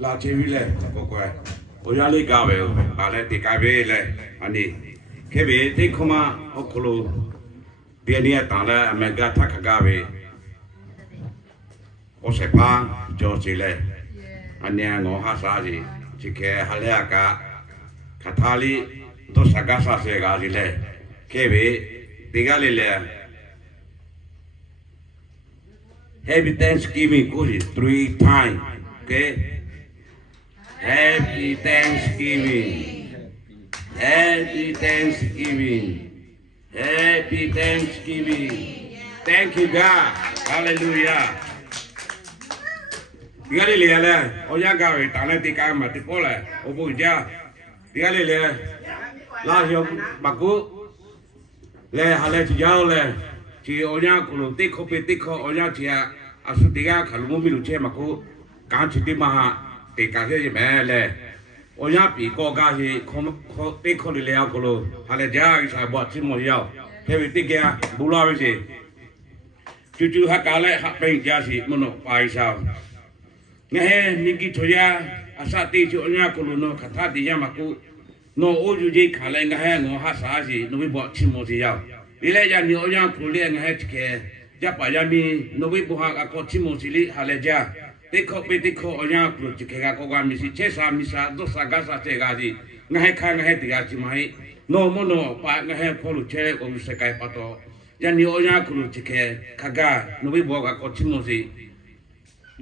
la chevile kokwe oyali gawe ale te kabe le ani kebe te khoma okolo biania tala amega thakagawe osepa josile anya ngo hasaji chike haleaka kathali to sagasa se gazile kebe digale le Happy Thanksgiving, 3 times, okay? Happy Thanksgiving. Happy Thanksgiving. Happy Thanksgiving. Thank you, God. Hallelujah. Dígale le, oya gawe, tale tika mati pole, obu ja. Dígale le, la yo baku, le hale tijao le. Chỉ ở nhà cũng tích khô bị tích khô ở nhà chỉ à số tiền cả lúc mình chơi mà cô càng chỉ đi mà tiền cả cái gì mà lệ ở nhà bị có cái gì không tích khô đi lấy cô luôn hay là giá cái sao bỏ chim một nhau thế vì tích kia bù lo cái gì chú hát cả lại hát bên giá gì mà nó phải sao nghe mình cái thôi ya à sao tí chỗ nhà cô luôn nó khát thắt đi mà cô nó ô chú gì khá lại nghe nó hát sao gì nó bị bỏ chim một nhau đi lấy ra nhiều nhà phụ liên hết kề, chắc phải ra mi nói bố hàng có chim một xí hà lệ ra, tích khóc ở nhà phụ chỉ kề có quan mi xí chế sa mi sa đốt sa gas sa chế cái gì, ngay khai ngay thì cái gì mà hay, nó muốn nó phải ngay có lúc chế có lúc sẽ cái bắt đó, ra nhiều nhà phụ chỉ kề kaga nói bố có chim một xí,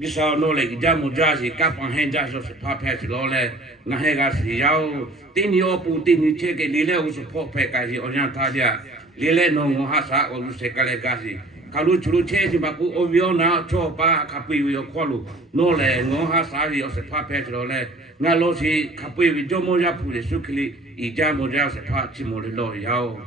cái sao nó lại ra một ra gì các bạn hay ra số phát phê chỉ lo lệ, ngay cái gì giàu, tin nhiều phụ tin chế cái lý lẽ của số phát phê cái gì ở nhà thay ra. Lele no ngohasa o lusekale gasi kalu chulu che baku ovio na chopa kapui wi okolu no le ngohasa ri o se pa petro le ngalo si kapui wi jomo ya pule sukili ija mo ja se pa chimo le lo yao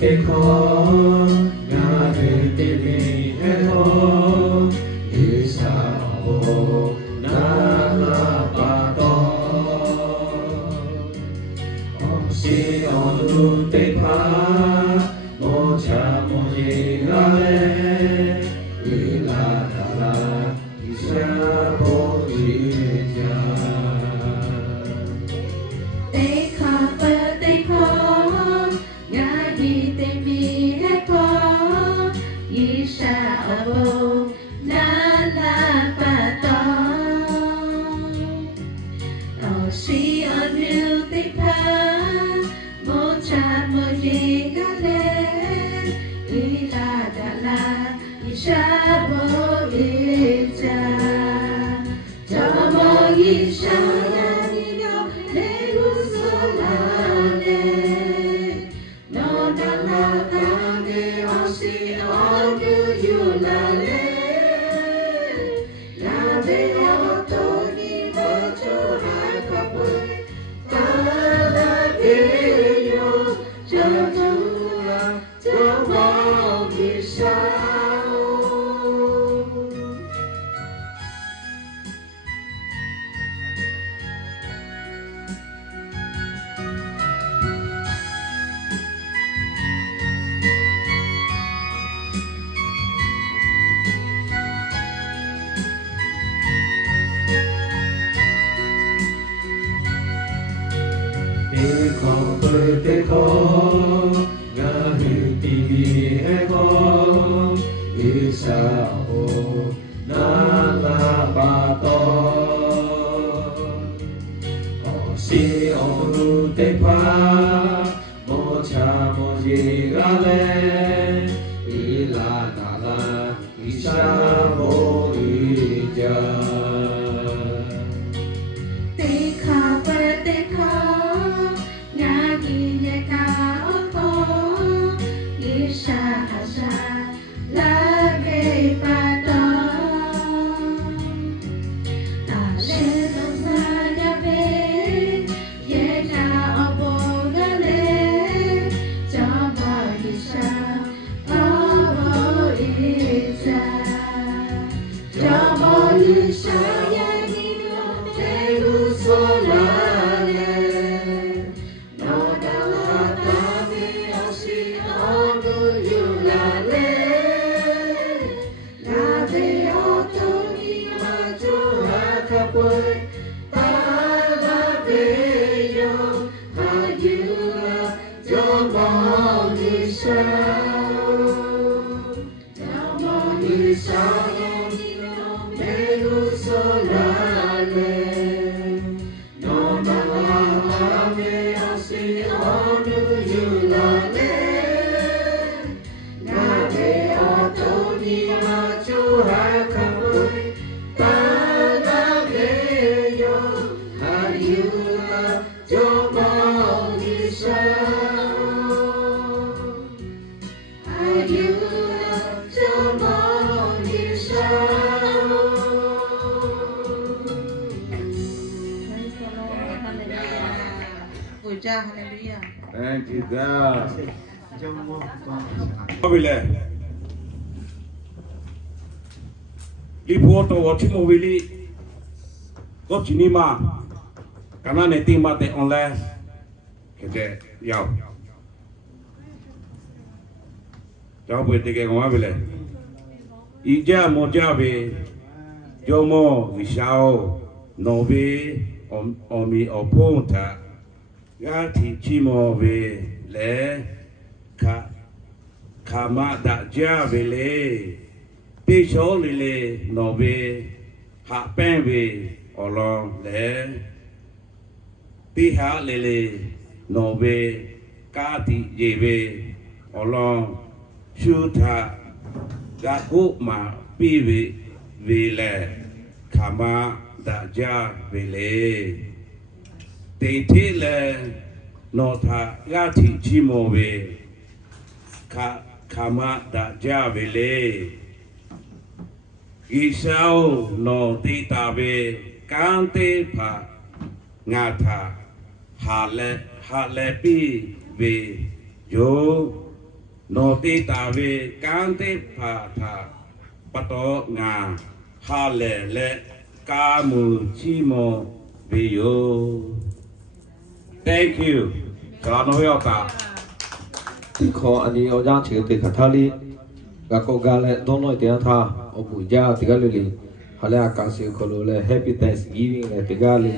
tê khó ngã về tê mi hé khó ý sao na la ba to si on lu tê pha mo cha mo ye ga le ý la da la ý sa bo ye cha tê khó bơ tê khó ngã đi tê mi hé khó ý sa bo na la ba to si on lu tê pha mo cha mo ye ga le ý la da la ý sa bo ye cha cho mo ý sa ya ni no le gu so la le no na la ta ge o si o du yu la le la ve o to ni mo cho hai pa pu ta la ve yo cho tu la cho mo vì sao tê khó bơi tê khó ngã hư tì vi hé khó ý sao na la ba to họ si ông lu tê pha mo cha mo ye ga le ý la na la ý sa bo ý cha tê khó bơ tê khó ngã đi ye ca o khó ý sa la ve ba to ta le to sa ya ve ye ca o bo ga le cho bo ý sa o bo ý cha cho bo ý sa ya ni no te gu so la le no da la ta mi o si o du yu la le la ve o to ni ma chu ha ka pui ta la ve yo ha yu la cho mo ni sa cho mo ni sa ni no me gu so la le no na la ta me o si o du yu la le na ve o to ni ma chu ha ka pui ta la ve yo ha yu la cho mo ni sa ha yu la cho mo ni sa. Praise the Lord. Hallelujah. Ôi cha, hallelujah. Thank you God. Có vì lẽ đi phố tổ ở trên môi li có chỉ ni mà cái này tìm mà để online cái đấy giàu cháu bây giờ cái ngõ về lẽ ý cha một cha về cho mò vì sao nó về ông mi ở phong thà gã thì chỉ mò về lẽ khả mà đã cha về lẽ bây giờ lẽ nó về hạ bên về ở lòng lẽ bây hạ lẽ nó về cả thì gì về ở lòng sư thà gã cố mà bi về lẽ khả mà đã cha về lẽ thế thế là nó thà gã thì chỉ mò về khả mà đã cha về lẽ ý sao nó đi ta về can tê phà ngà thà hà lệ bi về yo no ti ta ve kan te pha tha pato nga ha le ka mu chi mo ve yo. Thank you. Kalau no yo ta. Ko ani oja che te khathali ga ko ga le dono te tha obu ja te ga le hala ka se ko lo le happy Thanksgiving le te ga le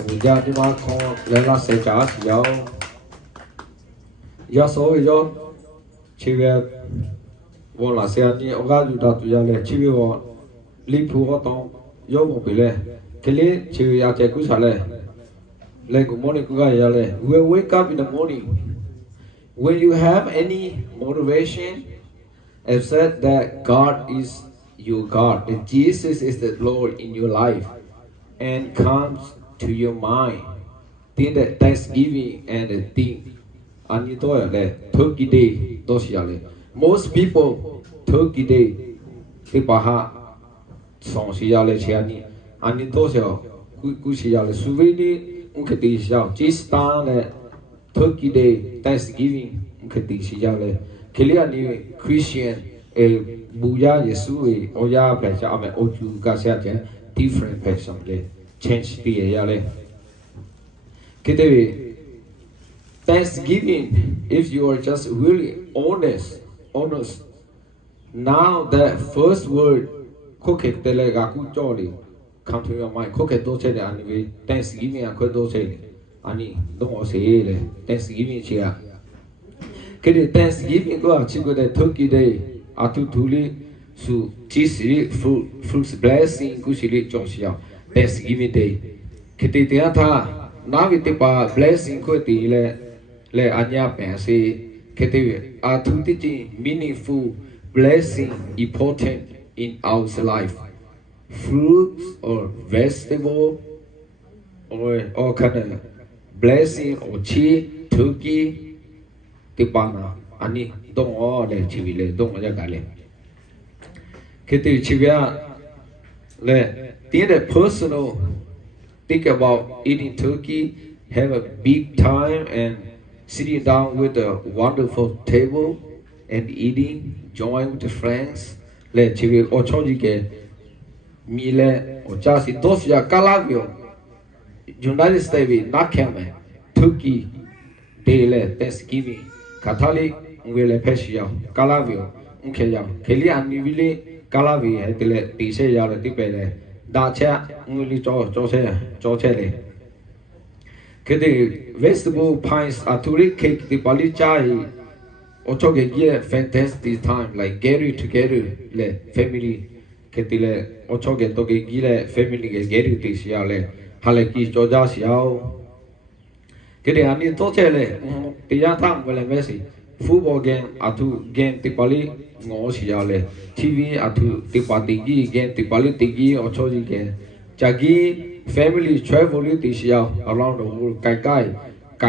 obu ja ti ma ko le la se cha si yo ya so yo chi ve wo la se ani oga ju da tu ya le chi ve wo li phu ho tong yo mo pe le ke le chi ya che ku sa le good morning ku ga ya le we wake up in the morning. When you have any motivation, accept that God is your God, that Jesus is the Lord in your life, and comes to your mind. Think that Thanksgiving and the thing, Turkey Day, most people Turkey Day, Tipaha, Song Siale Chiani, and Tosio, Gusiale, Suvini, Unkati, Gistan, Turkey Day, Thanksgiving, Kati Sijale, Kiliani, Christian, Buya, Yesu, Oya, Pachame, Oju, Gasia, different person, change the Yale. Kitevi, Thanksgiving, if you are just really honest, now the first word, Koke Telegaku Jolly, come to your mind, Koke Doce, anyway, Thanksgiving, and Kodoce. Ani don't say Thanksgiving chia. Kede Thanksgiving go a chico de Turkey Day. Atu tuli su chisiri fruits blessing kusili josia. Thanksgiving Day. Kede teata navi tepa blessing ko ti le anya pensi. Kede atu tiji meaningful blessing important in our life. Fruits or vegetable or all kind of blessing or chi turkey tipana ani dong o le chivile dong ja gale kete chivia le the personal think about eating turkey, have a big time and sitting down with a wonderful table and eating, join with the friends le chivil o choji ke mile o chasi dos ya calavio United States, not Cameron, Turkey, Day, Thanksgiving, Catholic, Wille Pesia, Calavio, Unkaya, Kelian, Nivili, Calavi, Tisea, Tipele, Dacha, Uli Jose. Kede vegetable pies are to cake the Palichai, Ochoge gear, fantastic time, like Gary together, le family, Ketile, Ochoge Toge Gile, family, Gary Tisiale. Haleki Georgia Xiao. Kede ani totele, Tiata Welle Messi, football game atu game Tipali, Ngo Xiale, TV atu Tipatigi, game Tipali Tigi or Choji game. Jagi family travel Tishia around the world, Kai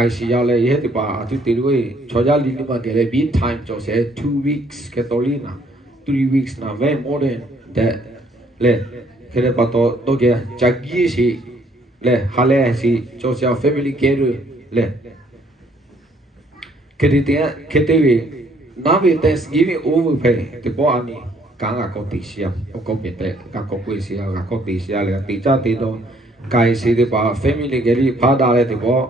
Xiale, Yetipa, atu Tilway, Choja Lima Gele, beat time, Jose, 2 weeks, Catolina, 3 weeks now, way more than that. Le Kerepato Doge, Jagi. Le hale si social family care le keditia ketevi navi Thanksgiving over pay the boani kanga kotisia o kopete ka kokuisia ka kotisia le ticha tido kai si de pa family geri phada le de bo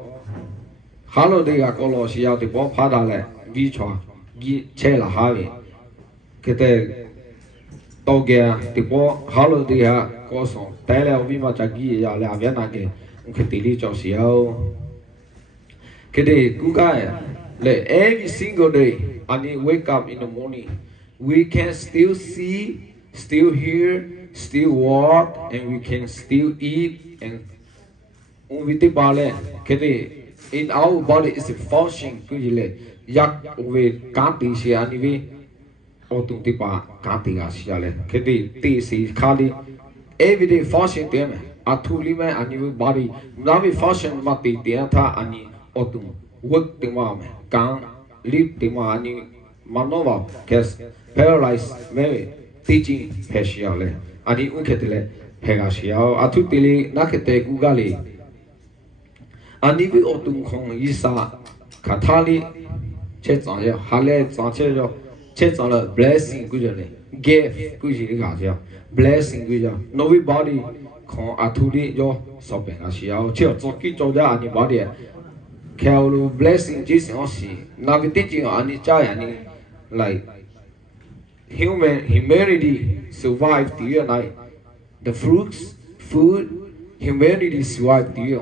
holiday ka kolosia de bo phada le vi chwa gi che la ha vi kete toge de bo holiday ha Koso, Tele Viva Jagi, La Vianake, Ketili Josio. Kede Gugai, every single day, I wake up in the morning. We can still see, still hear, still walk, and we can still eat. And in our body is a function. Yak with Kanti, she anyway, or to Tipa Kanti Asiale. Kede, this is Kali. Every day function them are two lime and your body. Now we function mati theatre and autumn work the mom, gang, live the money, manova, cast, paralyzed, Mary, teaching Pesciale, and the Unketele, Pegasiao, Atutili, Nakete, Gugali. And if you autumn con Isa, Katali, chết chọn cho hà lệ chọn cho chết chọn là blessing của này gift của gì đi cả cho blessing của cho nobody còn à thu đi cho sau bên là sao chưa cho cái cho ra anh bảo đi theo lu blessing chỉ sao gì nào cái tiết chuyện anh chơi anh like humanity survive the year night the food humanity survive the year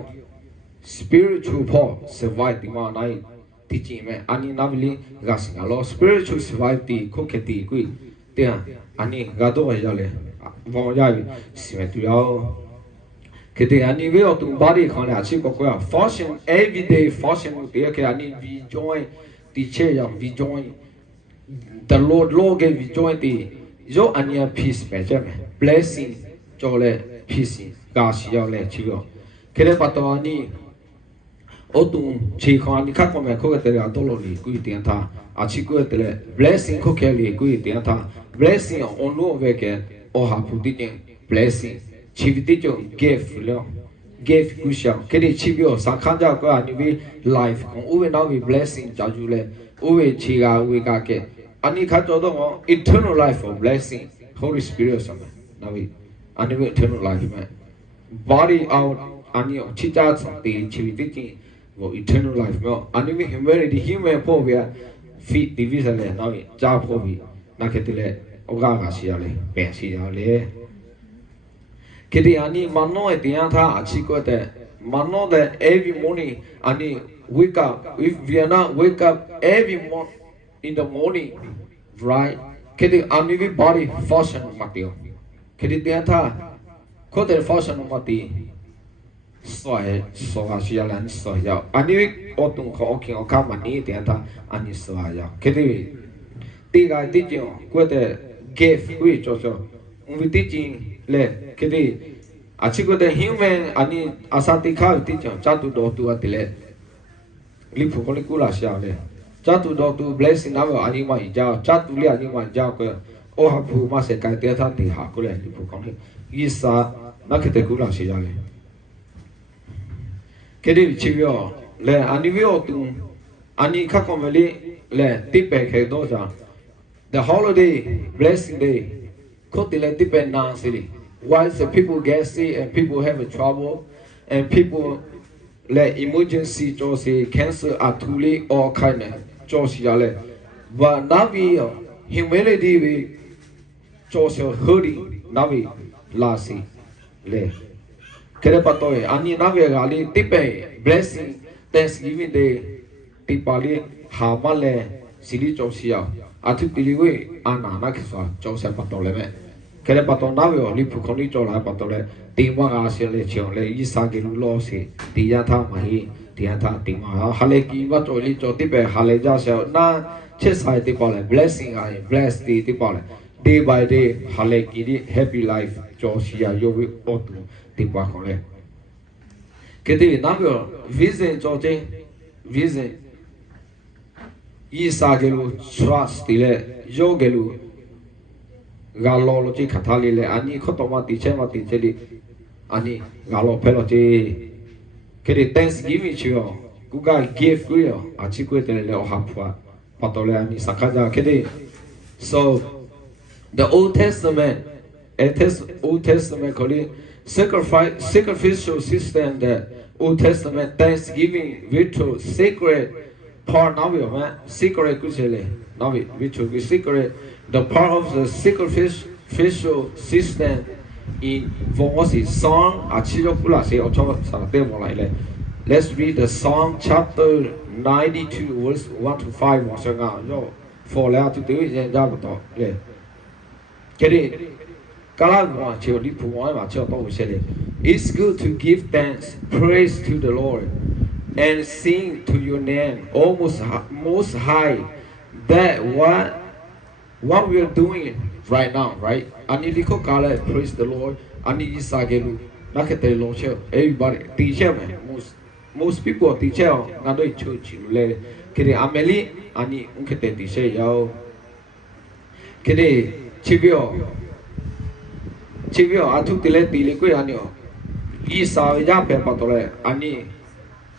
spiritual Paul survive the one night teaching me ani navili gas ngalo spiritual survive the koketi kui tia ani gado ajale vong jai sime tu yao kete ani we o tu body khon la chi ko ko function everyday function tia ke ani we join the chair we join the Lord gave we join the yo ani peace me blessing cho le peace gas yao le chi yo kete pato ani ô tung chỉ còn đi khác qua mẹ khôi cái đó lo lì quý tiền tha à chỉ quý cái blessing khôi cái lì quý tiền tha blessing on lo về cái ô hà phụ tí blessing chỉ vì tí cho gift lo gift quý sao cái này chỉ biết sáng khán giả có anh vì life còn uwe nào vì blessing giáo dục lên uwe chỉ là uwe cái anh ấy khác cho đó eternal life of blessing Holy Spirit sao mà nào vì anh ấy eternal life mà body out anh ấy chỉ ra xong tiền chỉ vì tí eternal life mo anime humanity human phobia fit division le no ja phobia na ketile oga ga sia le pe sia le kedi ani mano e tian tha achi ko te mano de every morning ani wake up if we are not wake up every morning in the morning right kedi ani body function matio kedi tian tha ko te function mati soi soi sia lan soi ya ani o tung ko ki o ka mani te ta ani soi ya ke ti ti ga ti jo ko te gift wi cho cho un ti jin le ke ti a chi ko te human ani asati kha ti jo cha tu do tu a ti le li phu ko le ku la sia le cha tu do tu blessing na wa ani ma ja cha tu le ani ma ja ko o ha phu ma se ka te tha ti ha ko le li phu ko le isa na ke te ku la sia le kedi chibyo le anivyo tu ani khakomeli le tipe khe do ja the holiday blessing day kotile tipe na sili why the people get sick and people have a trouble and people le emergency cho se cancer atuli all kind cho si ya le but navi humanity we cho se hurting navi la si le kere patoy ani nave gali tipe blessing thanksgiving day tipali hamale sili chosia atu tiliwe ana na kisa chosia patole me kere paton nave li phukoni chola patole tingwa ga sele chion le isa ke lu lo se tiya tha mahi tiya tha tingwa hale ki wa choli cho tipe hale ja se na che sai tipole blessing ai bless tipole day by day hale ki di happy life chosia yo we otu ti qua con le che devi navio vision cho che vision isa che lu trust le yo che lu galo lo chi khathali le ani khotoma ti che li ani galo pelo che che di thanksgiving chio kuga gift ku yo a chi ku te le o hapwa patole ani sakaja che di so the Old Testament Old Testament called it sacrificial system, the Old Testament Thanksgiving ritual, sacred part now man, secret kuchele now ritual secret the part of the sacrificial system in Vomosi song achiro pula se ocho sa te mo lai le. Let's read the Psalm chapter 92 verse 1 to 5 mo sa nga yo for la tu te yen ja ba to le kedi it's good to give thanks, praise to the Lord, and sing to your name, most high. That what we are doing right now, right? I need to praise the Lord. I need to everybody teacher man. Most people are teacher. Not do church. Kede ameli ani unkete teacher yo. Kede chibio. Chibio atu tile ko anio isa ya pe patole ani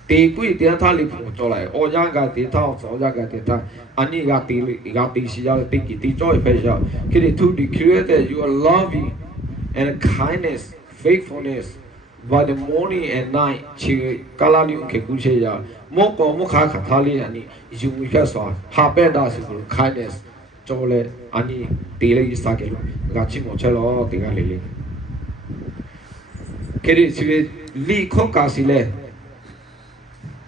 They quit the entirely for July, or younger the town, or younger the time, and you got the take the joy pleasure. Kitty to the creator, you are loving and kindness, faithfulness. By the morning and night, she Kalali Kekushaya, Moko Moka Katali, and you will just have kindness, Jole, Ani, Dele Sakelo, Gachimocello, the Galili. Kitty, Lee Kokasile.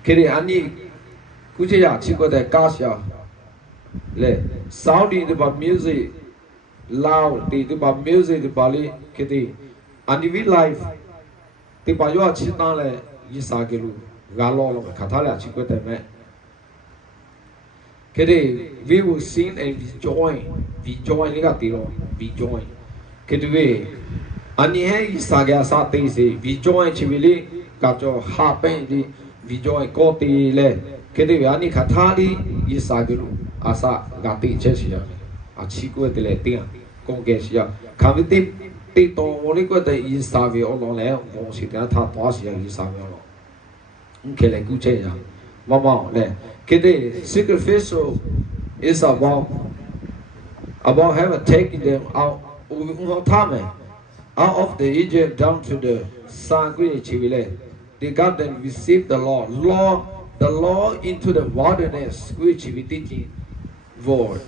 Kiri ani kuchaya chiko de kasya le Saudi about music loud the about music the Bali kiri ani we life the bayo china le yisagelu galo lo kathala chiko de me kiri we will sing and we join liga tiro we join kiri we ani hai yisagya sa te se we join chivili kacho happen di we join Koti le Kediani Katali Yisagiru Asa Gati Chesia a Chico de Letia Congesia Kamiti Tito Molico de Isavi Olole Monsita Tasia Isavio Unkele Gucheya Mama le Kede sacrificial is about having taken them out of the Egypt down to the Sangri Chivile. They got them received the law into the wilderness, which we teaching word.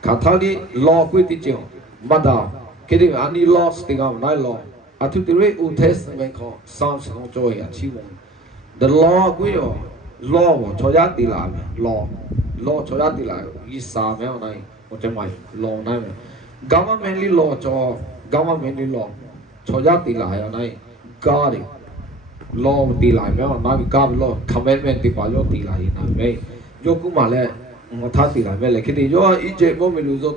Katali law we teaching, Mada, getting any laws they got my law. I took the Old Testament called Psalms no joy achievement. The law we are law Toyati law Toyati la Isa Melnai, what am I? Law nine. Governmentally law Toyati la God. Law di lại mấy ông nói bị cao law commandment di bảo yo di lại na mấy yo cũng mà lẽ mà thắt di lại mấy lẽ khi thì yo ít chế mỗi mình yo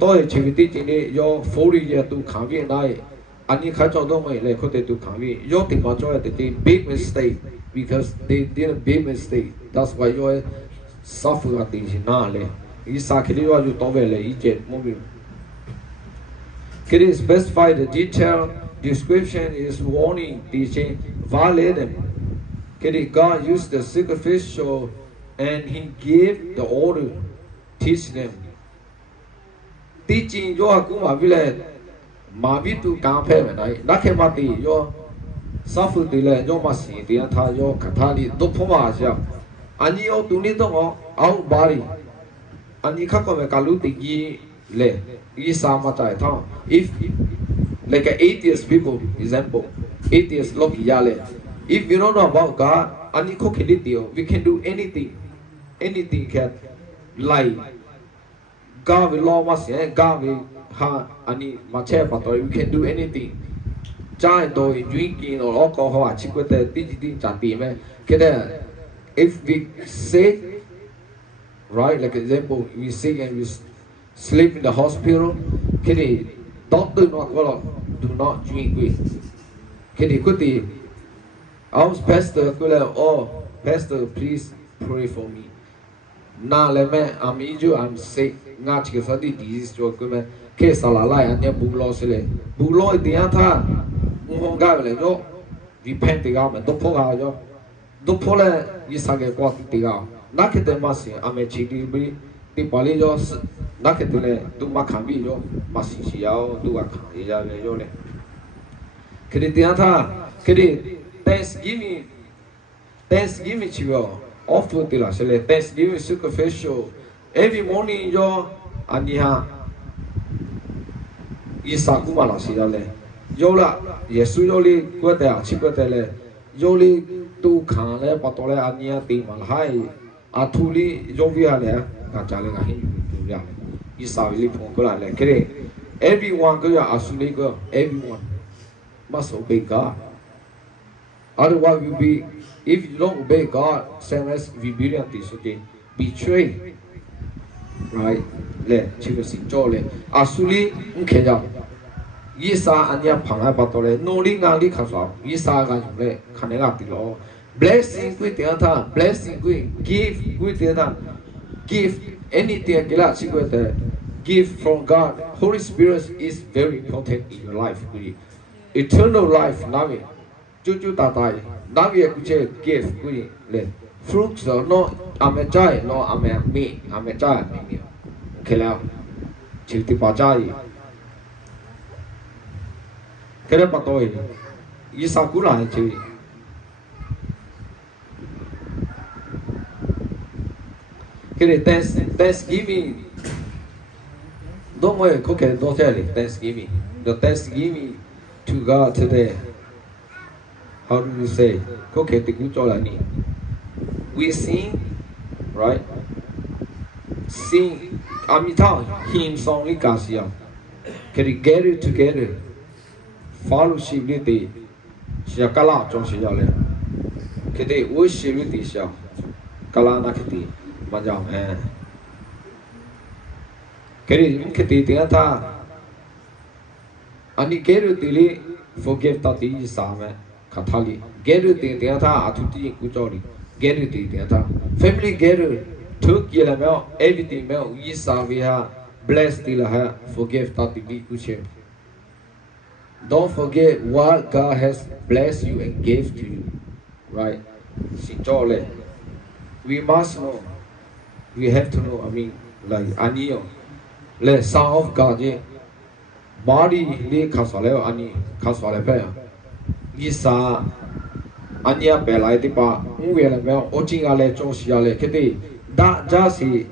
tôi chỉ biết tí này yo 40 years tu khám viện này anh ấy khai cho tôi mấy lẽ có thể tu khám viện yo thì mà cho thì big mistake because they did a big mistake that's why yo suffer at this na lẽ ý sao khi yo tôi về lẽ ít chế mỗi mình khi thì specify the detail description is warning, teaching, violated. God used the sacrificial and He gave the order, teach them. Teaching yo cũng mà vile mà biết tu cam phê mà này, đã khi mà ti yo suffer ti le yo mà xí ti anh tha yo khát tha đi đốt phong mà sao, anh ấy yo tu ni to ngó áo bari, anh ấy khác có về cả lũ ti gì le, gì sao mà chạy thao, if like an atheist people, example, atheist loki yale. If you don't know about God, ani ko kiditio, we can do anything can lie. God will law us, God will ha ani mache pato, we can do anything. Chai doi drinking or alcohol, chikwete tiji chati me. Keda, if we say, right, like example, we sick and we sleep in the hospital, keda, doctor do not drink with. Kedi our pastor oh pastor please pray for me. Na le me I'm injured, I'm sick. Nga chike sa di disease jo ko me ke sala lai anya bulo sele. Bulo dia tha ngong ga le yo repent ga me do pho ga yo. Do pho le yisa ge kwa ti ga. Na ke te ma si ame chi di bi ti pa le yo na ke te le tu ma khan bi yo ma si si yao tu ga khan ya le yo le. Kedi dia tha kedi Thanksgiving chivo offer tila sele Thanksgiving sacrificial every morning yo aniha isa kumala silale yo la Yesu yo li kwete a chikwete le yo li tu khan le patole ania ti mal hai athuli yo via le ka cha le ka hin yu ya isa li phon ko la le kre everyone ko ya asuli ko everyone must obey God. Otherwise, if you don't obey God, same as rebellion is okay. Betray, right? Le, chico si jole. Asuli unkenya. Yisa anya pangai patole. Noli ngali kasau. Yisa gajule kanega tilo. Blessing with the other. Blessing with the other. Give anything kila chico the gift from God. Holy Spirit is very important in your life. Eternal life, navi. Juju tatai, Now we could give we le fruits or no amejai no ame me amejai me kela chilti pajai kera patoi isakula hai chi kere Thanksgiving don't worry okay don't tell it Thanksgiving the Thanksgiving to God today. How do you say? We sing, right? Sing. Amita hymn song ni kasya. Can you get it together? Fellowship ni te. Siya kala chong siya le. Kete worship ni te siya. Kala na kete. Majam eh. Kete tinggal ta. Ani get it dili forgive tati isame. Katali, get it in the other, Atuti Kujori, get it in the other. Family get it, took Yelamel, everything mel, Yisavia, bless Tilaha, forgive Tati Kushem. Don't forget what God has blessed you and gave to you. Right? Sinjole. We must know. We have to know, I mean, like Anio. Le Son of God, body, Le Casale, Ani, Casale. Isa Anya Belai Tipa, Uel, Ochingale, Josiale, Kitty, that Jasi,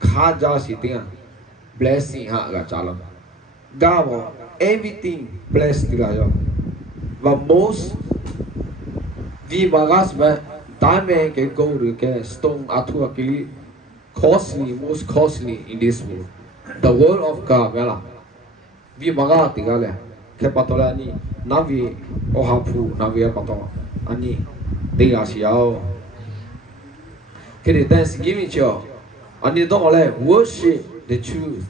Kajasi, blessing Hagachalam. Gabo, everything blessed Tilayo. But most Vivagas, diamond can go to get stone atuakili, costly, most costly in this world. The word of God, Vela. Vivaga Tigale, Kepatolani. Navi Ohapu, Navi Apato, Ani, Deasiao. Kiri Thanksgiving Cho, Ani don't worship the truth.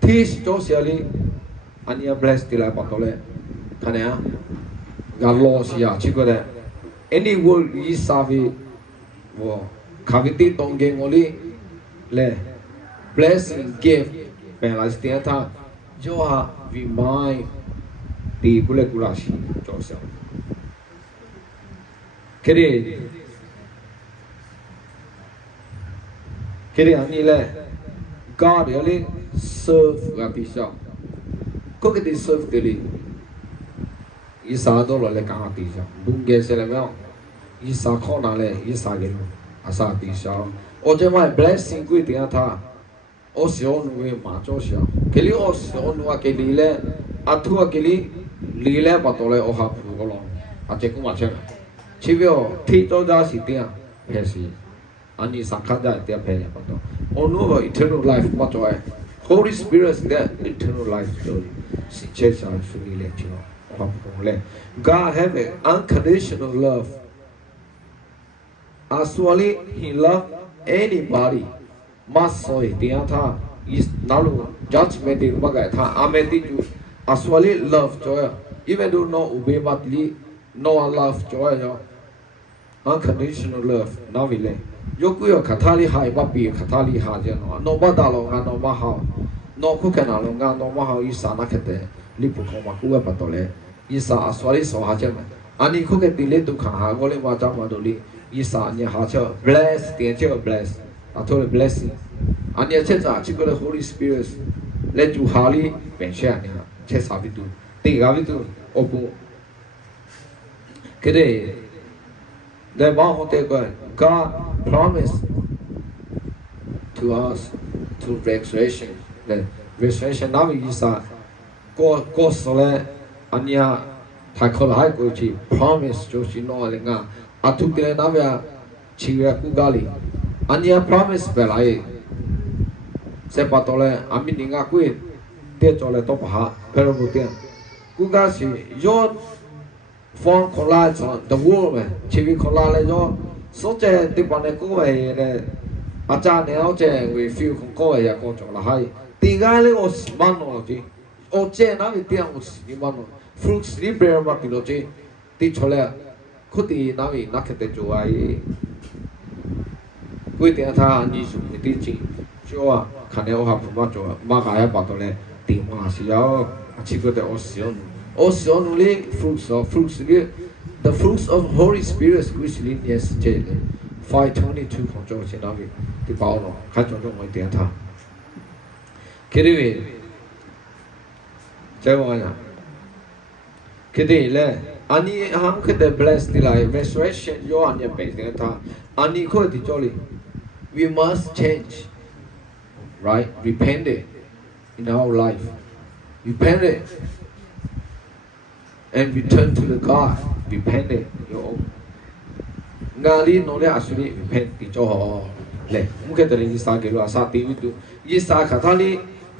Teach Josiali, Ania blessed the Lapatole, Kanea, Galosia, Chico. Any word is Savi, Cavity don't game only, Le, blessing, gift, Belas Theatre, Joa, we mind. The Gulagulashi Joseph. Kiri Anile, God really serve Gatisha. Cook it is served daily. Isado Lekatisha. Bunge Selemel. Isaconale, Isagino, Asatisha. Ojema blessing with the Ata. Ocean with Majosha. Kelly Ocean Wakele, Atuakili. Lila Patole or Hapu, a Tekumacha. Chivio, Tito Dasitia, Pesi, Ani Sakada, their penny. Oh no, eternal life, but Holy Spirit, their eternal life story. Sinchesa, should let you know. God have an unconditional love. Actually, He loved anybody. Must say, the answer is Nalu, judgment in Bagata, Ameti. Actually, love joy. Even though no obey badly, no love joy. Unconditional love. Now we lay. Yoku Katali high, Babi, Katali Hajano. No Badalo, no Maha. No Kukanalonga, no Maha, Isa Nakate, Lipukoma, Patole. Isa Aswali so Hajam. Ani cook at the little Kaha, Goli Majamadoli. Isa Anya Hacha. Bless the angel bless. I told a blessing. Anya Cheta, Chico the Holy Spirit. Let you Harley, Benshania. Chess habitu, think habitu, opu. Kede, the one God promised to us to restoration. The restoration now is a go sole, Anya, Takolai Gochi, promise Joshi no Linga, Atukle Navia, Chira Kugali, Anya promise Belai, Sepatole, Amininga quit. Tole Topaha, Perabutian. Kugashi, your phone collides on the woman, Chivi collage, so Tipaneco, Ajane Oje, we feel Concoya, Concho, high. The guy was manology, Oje, Navitia was Imano, fruits, libre, mapilogy, Tichola, Kuti, Navi, Nakate Joai. With the Ata, Nishu, teaching, Joa, Caneo Hapumacho, Magaya Batole. Timasio, Chico de Ocean. Ocean only fruits of fruits. The fruits of Holy Spirit which lead yes J 522 ของโจเชนาวิที่เปาเนาะข้าจงจงไว้เตียนท่าคิดดิวิเจ้าว่าไงคิดดิเลยอันนี้ห้ามคิดแต่ bless ที่ไร restoration ย้อนเนี่ยเป็นเตียนท่าอันนี้คนที่จอลี we must change right repent it in our life repent it and return to the God repent it yo ngali no le asuri repent ti cho le muke tele ni sa ke lo sa ti wi tu yi sa kha tha li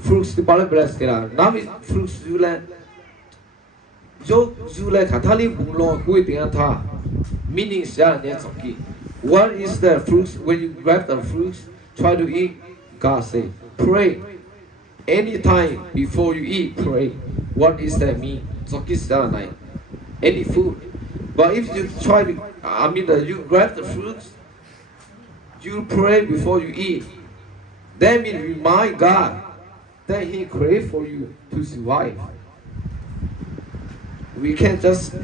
fruits ti pa le bless ti la na mi fruits ju le yo ju le kha tha li bu lo ku ti na tha meaning sha ne song ki what is the fruits when you grab the fruits try to eat God say pray anytime before you eat pray what is that mean so ki sa na any food but if you try to you grab the fruits you pray before you eat that means remind God that he created for you to survive we can't just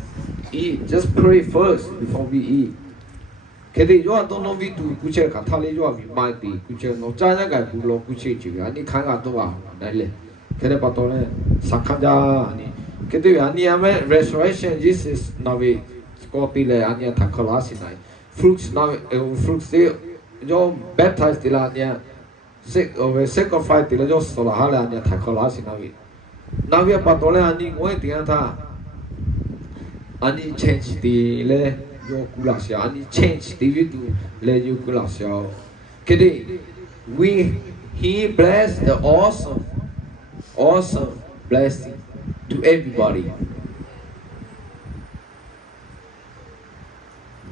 eat just pray first before we eat cái đấy do tôi nói ví dụ cụ thể cả thằng này do vì mai thì cụ thể nó trái ra cái cụ lo cụ thể chịu anh đi kháng cả tôi vào này lên cái đấy bắt đầu này sắc kháng ra anh cái đấy anh em ấy restoration Jesus nói về có tỷ lệ anh em thằng khó xin này fruits nói fruits đấy do baptize tỷ lệ anh em sacrifice tỷ lệ do sổ là hai là anh em thằng khó xin nói về bắt đầu này anh em ngồi tiếng thà anh em change tỷ lệ yo kula sia ani change TV tu le yo kula sia kede he blessed the awesome blessing to everybody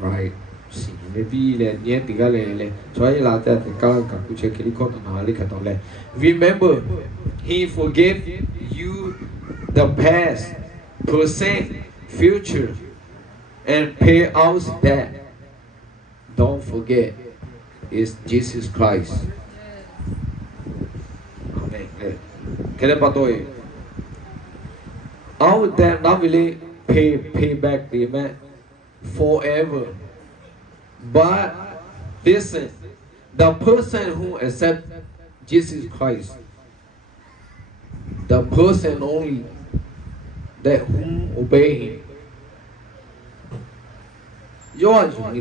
right si maybe le nie tiga le choi la ta ka ku che kili ko na le kha le remember he forgave you the past present future and pay out debt. Don't forget, it's Jesus Christ. Amen. Kaya patoy. Our debt not really pay back the man forever. But listen, the person who accepts Jesus Christ, the person only that whom obey him. Your he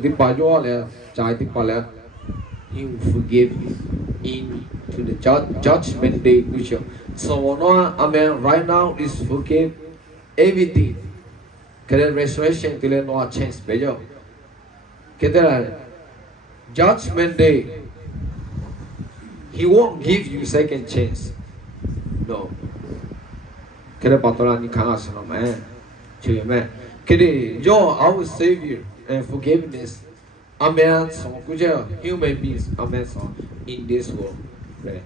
will forgive you into the judgment day. So no, amen. Right now is forgive everything. Can restoration till no chance bejo. Can judgment day he won't give you second chance. No. Can patola ni kanga sino man. Chiyo man. Can our Savior and forgiveness. Amen. So human beings. Amen. So in this world. Right.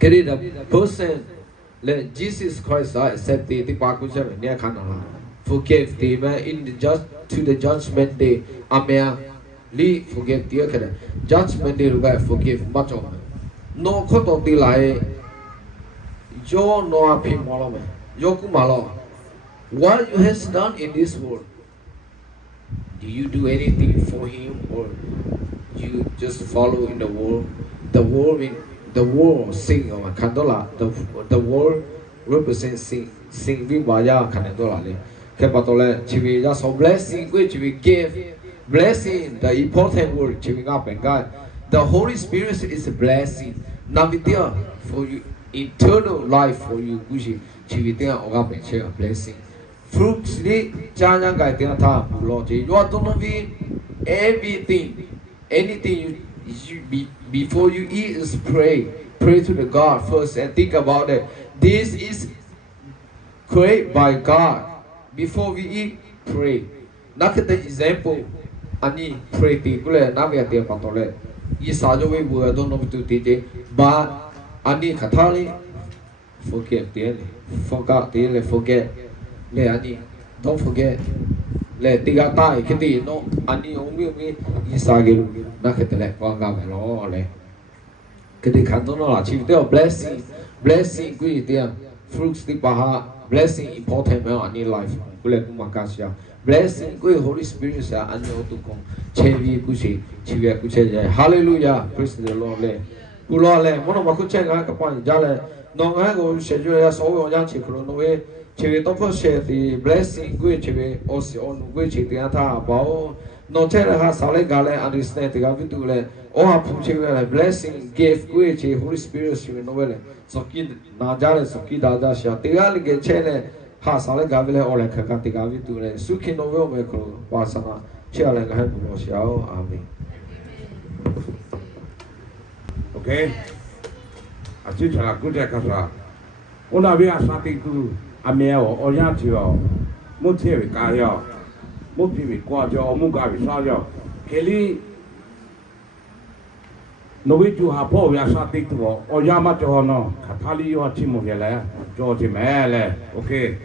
The person let Jesus Christ accept the forgive them in the to the judgment day. Amen. Forgive the judgment day will forgive much of no court of the lie. Yo no apim malo yo kumalo. What you has done in this world? Do you do anything for him or you just follow in the world? The world sing or candola. The world represents sing vibaya candola. Kepatole chivi just so blessing which we give blessing the important word chewing up and God. The Holy Spirit is a blessing. Navidia for you eternal life for you which chivitia or a blessing. Fruits ni jangan gai tengah ta pulau je. You don't know everything, anything you before you eat is pray to the God first and think about it. This is created by God. Before we eat, pray. Nak the example, ani pray ti kule nak ya tiap patole. Isa jo we word don't know to teach, but ani kathali forget tiap, forgot tiap, forget. Le ani, don't forget. Le tiga tai kiti no ani umi isagil nak ketele wanga melo le. Kiti kanto no la chif teo blessing kui tiap fruits ti paha blessing important man in life. Kule kumakasya. Blessing kue Holy Spirit sa anyo tukong chevi kushi chive kuche. Hallelujah. Praise the Lord le. Kulo le mono makuche nga kapan jale no nga go sheju ya so wo yang chi kulo no we chive to for share the blessing kue chive osi on kue chi tia tha bao no che ha sa le ga le understand ga vi tu le o ha phu chive le blessing give kue chi Holy Spirit chive no we le so ki na jale so ki da da sha tia le ge che le ha sa le ga vi le o le kha ka ti ga vi tu le su ki no we me ko wa sa na che le ga ha bu lo xiao amen. Okay. Así se la escucha casa. Una vez a Satiku, a mi o ya tío, mucho de callao, mucho de cuadro, mucho de salio. Que li no vi tu hapo ya Satiku, o ya macho no, Catali yo a Timo Gele, George Mele, okay.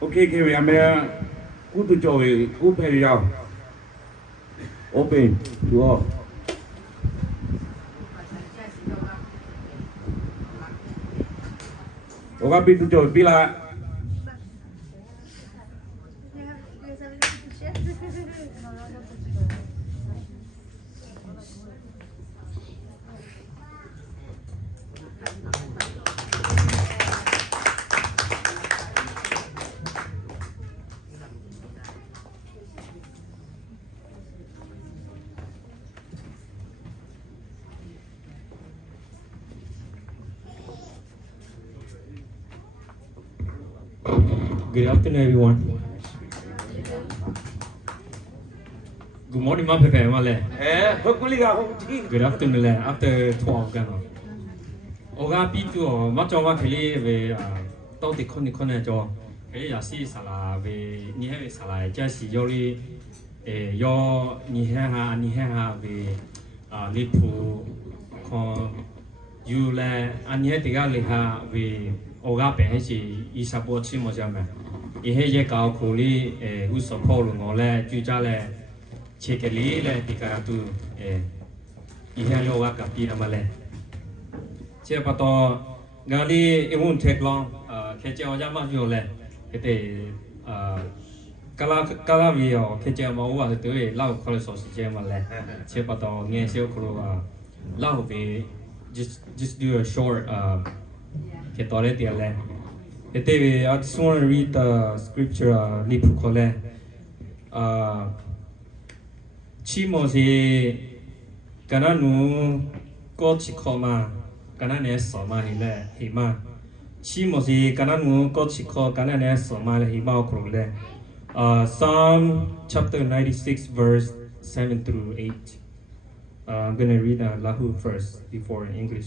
Okay, que we are cú tôi chơi cú phê nhau open đúng không oke pi tôi chơi pi là Good afternoon, everyone. Good morning, my Pepe, my lad. Good afternoon, lad. After 12, gan. Oga pitu, ma cho ma keli về tao thì con này cho cái giả sĩ sala về như thế sala giả sĩ yo li yo như thế ha về li pu con you là anh như thế cái li ha về oga bé hay gì isapo chi mo jam ý hệ cái cao khổ li u support luôn ngõ là chú cha là chế cái li là thì cái tu ý hệ lo oga cái gì mà là chế bắt đầu ngã li em muốn take long cái chế oga mà vô là cái thế kala vì cái chế mà oga thì tôi lao khó là số chế mà là chế bắt đầu nghe xíu khó lao về just do a short cái đó là tiền lệ. I just want to read the scripture lipu kole. Chi mo si kana nu ko chi ko ma kana ne so ma hi le hi ma. Chi mo si kana nu ko chi ko kana ne so ma le hi ma ko le. Psalm chapter 96 verse 7 through 8. I'm gonna read Lahu first before in English.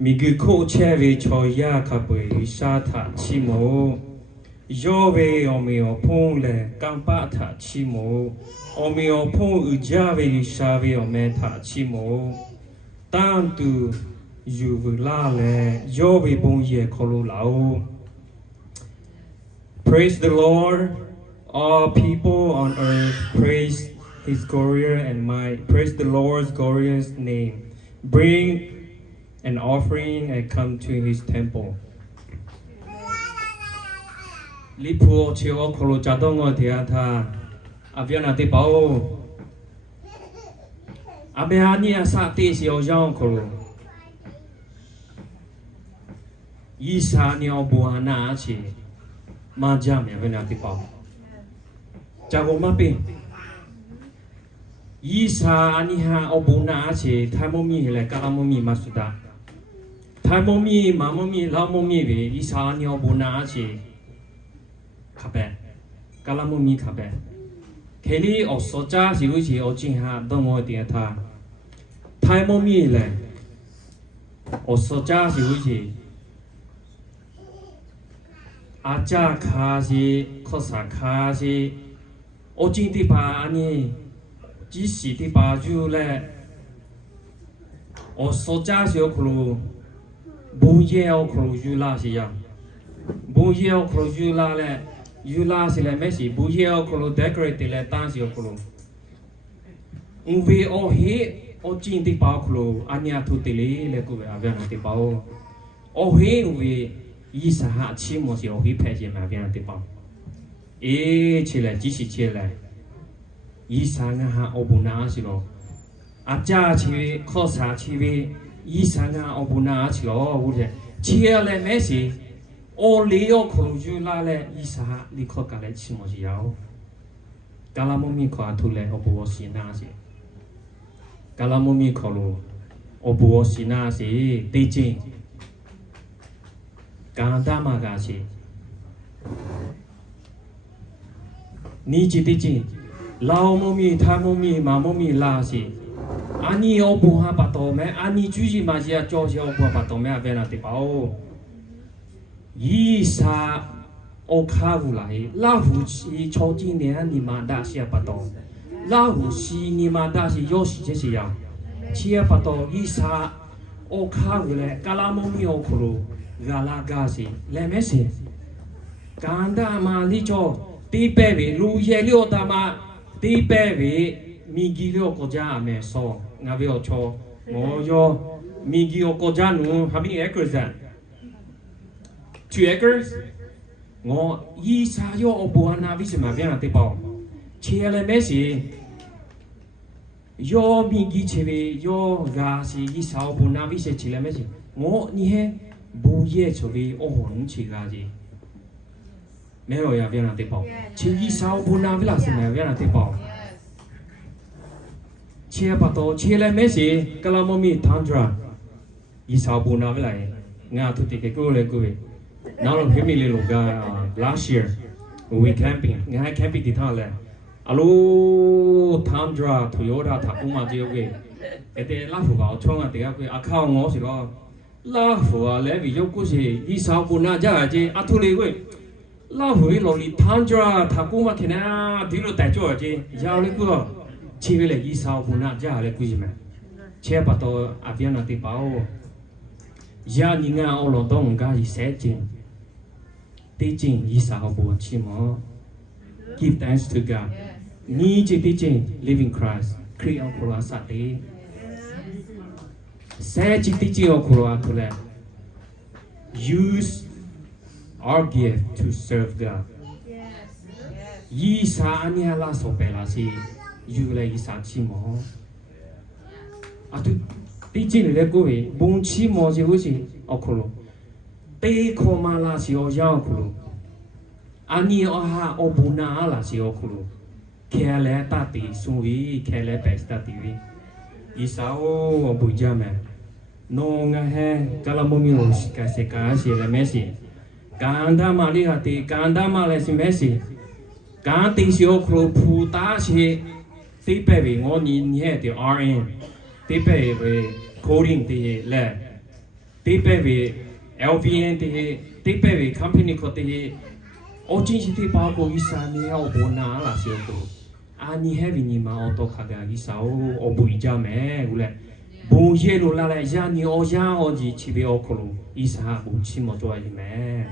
Migu ko chevi choya kabui shata chimo Yove omio pon le kampa ta chimo Omio pon ujave shave ometa chimo Tantu yuvulale Yove bon ye kolulao. Praise the Lord, all people on earth, praise his glorious and might. Praise the Lord's glorious name. Bring an offering and come to his temple. Lipu chiu kolo jadongo tiata aviana te pao abeania sa te si o jang kolo isa ni o buana chi ma jam ya vena te pao jago mape isa aniha o buna chi thamomi le kalamomi masuda Taimomi, mamomi, lamomi, isani obunachi. Kabe, kalamomi kabe. Kelly or soja, Ziluji or Jinha, don't know the atta. Taimomi le or soja, Ziluji. Aja kazi, kosa kazi. Ojin di ba ani, Jisi di ba jule. Or soja, Ziokulu. Bouye au crojula siya. Bouye au crojula le, yula si le messi. Bouye au cro decorate le tansi au cro. Unvi o he ô chín tí bao khổ anh nhà thu tê lê lê cô về à viên tí bao ô hế về ý xã hạ chi một gì ô hế phê gì mà viên tí bao ê chỉ là chỉ chỉ là ý xã ngã hạ ô bù na chỉ lo à cha chỉ khó xã chỉ về ý xã ngã ô bù na chỉ lo vô thế chỉ là mấy gì ô lý ô khổ chú la lệ ý xã hạ lý khó cả lệ chi một gì áo cả là mình khó thu lệ ô bù xí na gì cả là mình khó lu ô bù xí na gì tê chính cả đa mà cả gì ni chỉ tê chính lao mình tham mình mà mình la gì anh ô bù ha bắt đầu mẹ anh chú gì mà gì cho gì ô bù bắt đầu mẹ về là tê bảo ý xã ô khá vụ lại Lahu chỉ cho chính年你们大些bắt đầu Lahu是你们大些有时间是要chỉ bắt đầu ý xã ô khá vụ lại cả là mình ô khổ gà la gà gì lấy mấy gì càng đa mà đi cho tí bé về lu ye liu ta mà tí bé về mi gi liu quốc gia mà so ngà về cho ngô yo mi gi quốc gia nu how many acres that 2 acres 我以前有我不那为什么变了对吧？切了没事，有米基切呗，有咖是以前我不那为什么切了没事？我你还不也切呗？我很切咖子，没有呀变了对吧？切以前我不那为了什么变了对吧？切不到切了没事，格拉莫米汤着，以前我不那为了，俺土地给过来过来。Now I'm having a little last year we camping. Ngay camping thì thằng là alo Tundra Toyota Takuma gì vậy? Cái đấy Lahu vào trong à, cái account ngó gì đó Lahu à, lấy ví dụ cái gì đi sau buôn na ra chứ, à thôi đi vậy. Lahu đi lôi Tundra Takuma thì na đi lôi tại chỗ chứ, giao lấy cái chỉ về lại đi sau buôn na ra lấy cái gì mà, chế bắt đầu à viên là thì bảo, giờ nhìn ngang ở london đông cái gì sẽ chỉnh. Teaching is our board, Chimo. Give thanks to God. Need teaching, living Christ, create our Kura Sati. Say teaching our Kura to use our gift to serve God. Yi sa ania la so bela si, you like sa Chimo. Atu teaching le go e, bon Chimo je wusi, okolo. Tê khô mà là xí ô giao khulu, anh ô ha ô bù na là xí ô khulu, khe lẽ ta tì sung vi, khe lẽ bè ta tì vi, ý sao ô bù cha mẹ, nô ngà he, cả là mô miu cái xe cá xí là mẹ xí, càng đa mà đi hả tì, càng đa mà là xí mẹ xí, càng tì xí ô khulu phù ta xí, tì bè vì ngô nhìn he tì RN, tì bè vì coding tì lẽ, tì bè vì LVN thì tiếp về company có thì ở trên thì bao gồm cái sản phẩm ở bên nào là siêu tốt, anh ấy vì gì mà ở đó khác cái sao ở bùi cha mẹ, vậy bùi gì luôn là lại ra nhiều ở ra ở gì chỉ biết ở khổ, cái sao bùi chỉ một chỗ gì mẹ,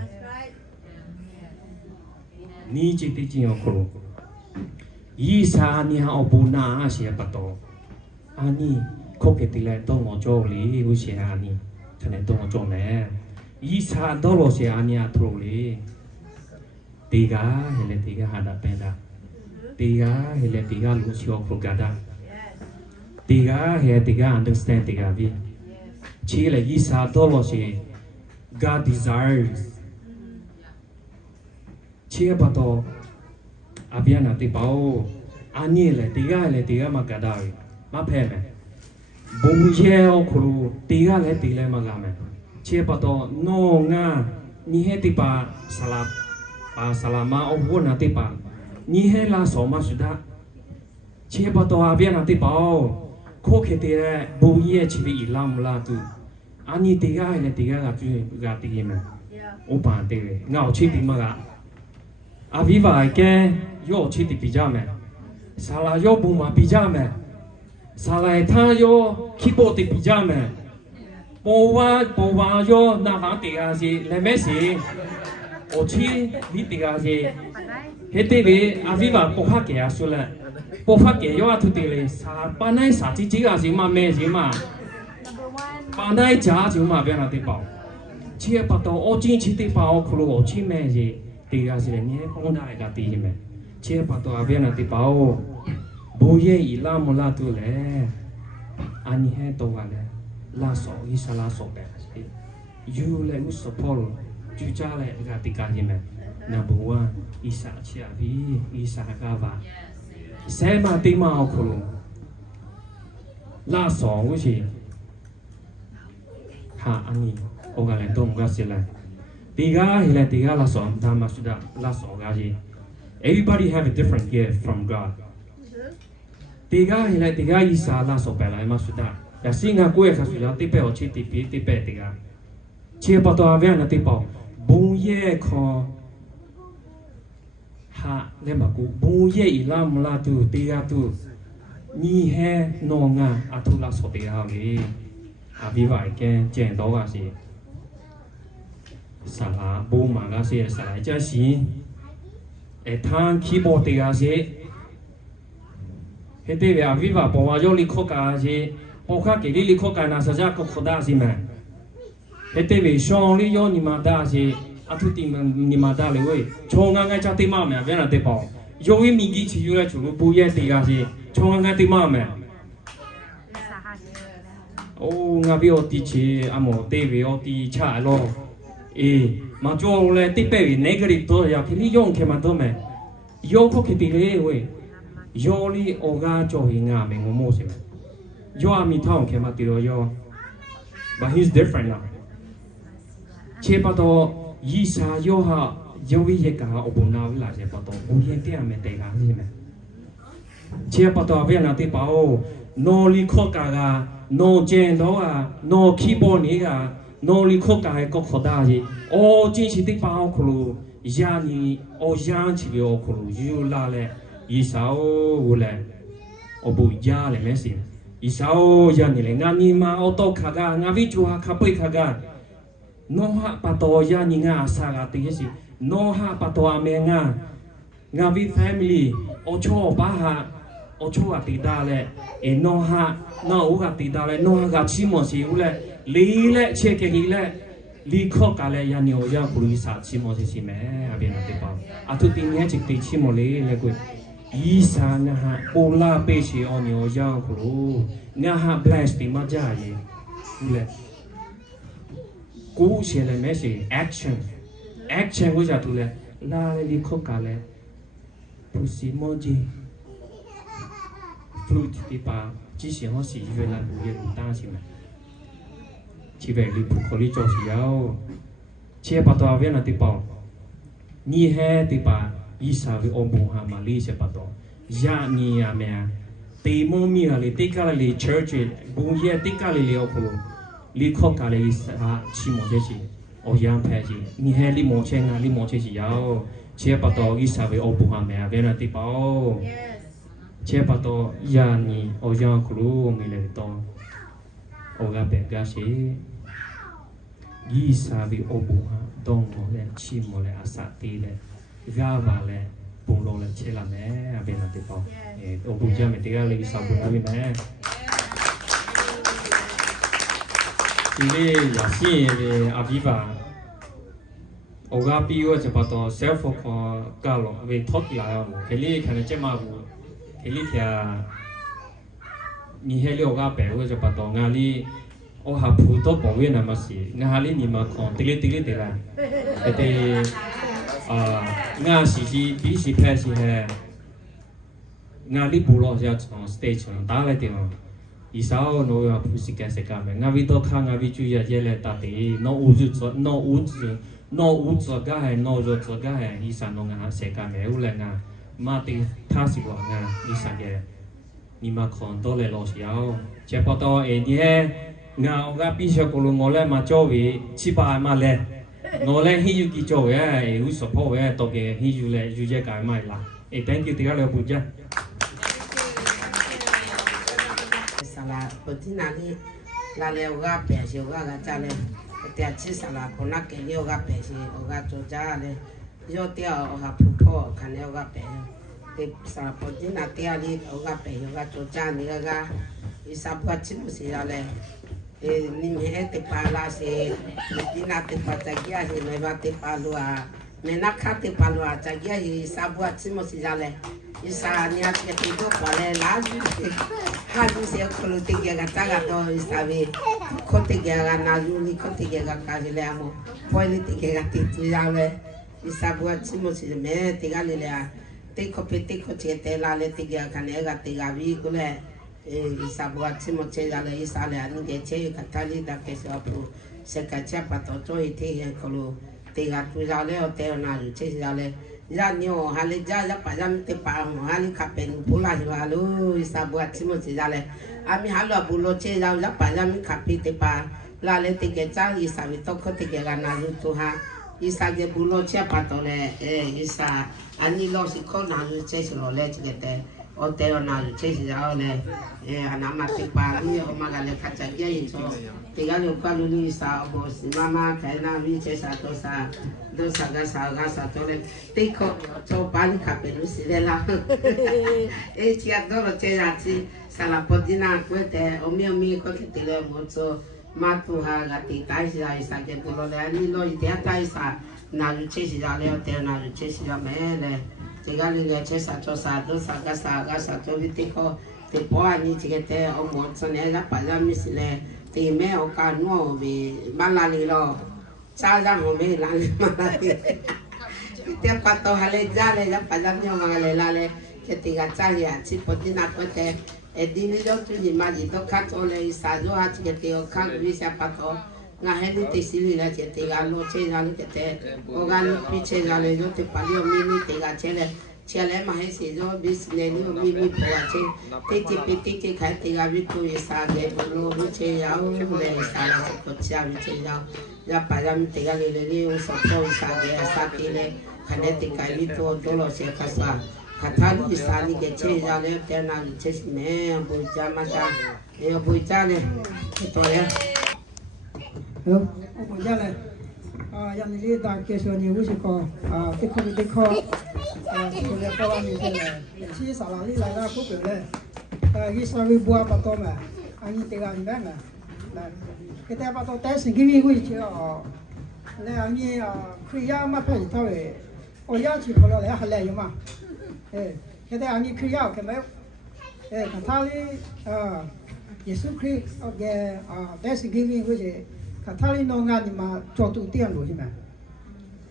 ní chỉ biết chỉ ở khổ, cái sao anh ấy ở bên nào sẽ bắt đầu, anh ấy có cái tỷ lệ đó một chỗ lý, cái gì anh ấy cho nên đó một chỗ mẹ. Ý xã đó là sẽ anh nhà thổ lý, tiga hay là tiga hada penda, tiga hay là tiga lucio progada, tiga hay là tiga understand tiga vi, chỉ là ý xã đó là sẽ God desires, chỉ là bắt đầu, abian là tiga bảo, anh là tiga hay là tiga mà gada, mà phê mẹ, bung dẻo khuru tiga là tiga mà gà mẹ. Chia bắt đầu nô nga ni he tipa salam pa salama obu na tipa ni he la soma sudah chia bắt đầu abian na tipa ko khete bu ye chibi ilam la tu ani tiga hay tiga ga tu ga tigi ma opa te ngao chi ti ma ga aviva ke yo chi ti pijama sala yo bu ma pijama sala tha yo kibo ti pijama bố ba yo na vang tiga gì lấy mấy gì, ở chi đi tiga gì, hết tivi aviva bố khác kia số là bộ phát kế yo thu tiền lấy sa ban nay sa chỉ là gì mà mẹ gì mà ban nay giá gì mà bên nào thì bảo chia bắt đầu ô chính chỉ thì bảo khổ ô chỉ mẹ gì thì là gì nhé không đại cái gì mẹ chia bắt đầu bên nào thì bảo bố ye ila một là tu lệ anh hết đâu cái lệ là số ít sa là số bé you lệ u support chú cha lệ cái gì mẹ number one isa chia vi isa kava sẽ mà tìm mạo khổ là số cái gì ha anh ông cái này tôi không biết là tiga là số tham mà sudah là số cái gì everybody have a different gift from God tiga isa là số bé là mà sudah ya singa kue khá sudah tipe ở chỉ tipe tiga chia bắt đầu về là tipe bung ye kho ha lên mà cụ bung ye ilam là tu tiga tu ni he no nga atu là số tiga đi vì vậy cái chuyện đó là gì sala bố mà cái gì sala cái gì thang keyboard cái gì hết đấy vậy vì vậy bảo cho lý khóc cái gì bảo khác cái lý khóc cái nào sẽ ra có khó đa gì mà hết đấy vậy xong lý do nhưng mà đa gì thu tiền nhưng mà đaเลยchong ngay cho tiền mà mẹ vậy là tiền bảo do vì mình chỉ chịu là chủ bố ye tiền cái gì chong ngay tiền mà mẹ ô ngà bị ở tí chế à mò tê về ở tí chả lo mà cho lên tí bể này cái gì đó ya cái lý dùng cái mà đó mẹ dùng có cái gì đấy vậy dùng đi ở ga cho hình ngà mình ngô mô xem dùng mình thao cái mà tí đó dùng but he's different now chế bắt đầu ý sa dùng ha dùng cái gì cả ở bên nào là chế bắt đầu bùi hiện tiền mình tệ cái gì mẹ chế bắt đầu về là tí bảo nó lý khó cả no chen đó à no keyboard này à no li khóc cái có khó đa gì ô chính chỉ thích bảo khổ gia ni ô gia chỉ biết khổ yêu là lệ ý sao vậy ô bùi gia lệ mấy gì ý sao gia ni lệ ngani mà ô tô khá ga ngã vi chua khá bơi khá ga no ha bắt đầu gia ni ngã sa ga tiếng gì no ha bắt đầu ame ngã vi family ô cho ba ha ô cho à tí đa lệ no ha nó u gặp tí đa lệ no ha gặp chi mò chi u lệ lý lệ che cái gì lệ lý khó cả lệ ya nhiều ya bùi sa chi mò chi mẹ à bên nào tiếp bảo à thu tiền nhé chỉ tí chi mò lệ lệ quên ý sa nha ha ola pe chi on nhiều ya bùi nha ha bless tí mà ra gì u lệ cú xe lệ mấy gì action của gia thu lệ la lệ lý khó cả lệ bùi si mò gì flute thì bà chỉ xem họ chỉ về làm việc của ta chỉ về đi phụ lý cho chỉ ao chia bắt đầu về là thì bảo ni he thì bà ý sao về ông bố hà mà lý sẽ bắt đầu ya ni à mẹ thì mua mi là lý tích cái lý church bố ye tích cái lý ở khu lý khó cái lý à chỉ một cái gì ở yang phải gì ni he lý một cái gì ao chia bắt đầu ý sao về ông bố hà mẹ về là thì bảo chế bắt đầu ya ni ở giang kuru mình lấy to ở cái bể cái gì ý sao bị ô bù ha đông một lên chim một lên asat ti lên gà vào lên bùng lô lên chế làm mẹ bên là tiếp bao ô bù cha mình tiếc là ý sao bù na bên mẹ thì về nhà xin về aviva ở cái biu chế bắt đầu self for cái lo về thoát lại cái này cái này chế mà bù cái này thì你迄了个白我就把到哪里，我还葡萄保育那么些，哪里你们看，对啦，对哪比是拍是嘿，哪里部落就从 stage 打来的嘛，以sau nó là phụ sĩ cái sẽ cả mà, ngay đó khang ngay chú ý cái là ta thì nó uống cái hay nó rồi cái hay, ý sau nó ngay sẽ cả mà, u là ngay mà thì thà sĩ vào ngay ý sau cái nhưng mà còn tôi lại lo xíu, chỉ bắt đầu ấy nhé, ngao cái bây giờ còn ngồi lại mà cho vì chỉ ba mà lại, ngồi lại hi cái cho vậy, u support vậy, tôi cái hi lại cái mai là, thank you tiếc là bùn chứ. Sala, bữa nay là leo gà bể xíu gà cha lên, tiệt chỉ sala con nát cái leo gà bể xíu, gà cho cha lên, do tiệt ở hấp thô, khăn leo gà bể, te sa potina te ali oga pe yoga chocha ni ga isa buat chimu si ale ni me te pala se potina te patagia se me va te palua me na ka te palua tagia isa buat chimu si ale isa ni ate te do pale la ha ni se ko te ga taga do isa ve ko te ga na ni ko te ga ka le amo poi te ga te tu ale isa buat chimu si me te ga le te ko te la le te ga kanega te ga vi ko le isa buat chimu che la le isa le ani ge che ka tali da ke sa pu se ka cha pa to to te ga ko lo te ga tu la le o te na ju che la le ya nyo hale ja ya pa jam te pa mo hale ka pe nu pula ju lo isa buat chimu che la le ami halo bulo che ya pa jam ka pe te pa la le te ge cha isa vi to ko te ga na ju tu ha isa ge bulo che pa to le isa ani lo si ko na ju che lo le che te o te na ju che ya le ana ma te pa ni o ma ga le ka cha ge yi so te ga lo ka lu ni sa bo si mama ka na vi che sa to sa do sa ga sa to le te ko to pa ni ka pe lu si le la e ti adoro che ya ti sa la podina te o mi ko che te le mo so matuha gati kaisa isa ke pulo le ani lo ite ata isa na luce si dale o te na luce si la mele te gali le che sa to sa do sa ga sa to vitiko te po ani ti te o mo so ne ga pa la mi si le te me o ka no bi malali lo sa ja mo me la malali te pa to hale jale ja pa la mi o magale la le che ti ga cha ya ci potina ko te e dini lo tu ni ma di to ka to le isa jo ha che te o ka vi sa pa to nga he ni te sili la che te ga lo che ga le te o ga lo pi che ga le jo te pa li o mi ni te ga che le ma he se jo bis ne ni o mi po a che te ti pe te ke ka te ga vi tu isa ge lo lo che ya o le isa la ko cha vi che ya pa ya mi te ga le o so to isa ge sa te le ka ne te ka vi tu do lo se ka sa Katali sali ke che ja le te na che me bo ja ma ja e bo ja le to ya bo ja le ya ni le da ke so ni wu si ko te ko ko le ko wa ni le chi sa la li la ga ko le yi sa wi bo pa to ma ani te ga ni ba na ke te pa to te si gi wi che le ani kriya ma pa ta we o ya chi ko le ha le yo ma现在俺去要看没？看他的耶稣基督的Thanksgiving 或者看他的农案的嘛，做度点路是吗？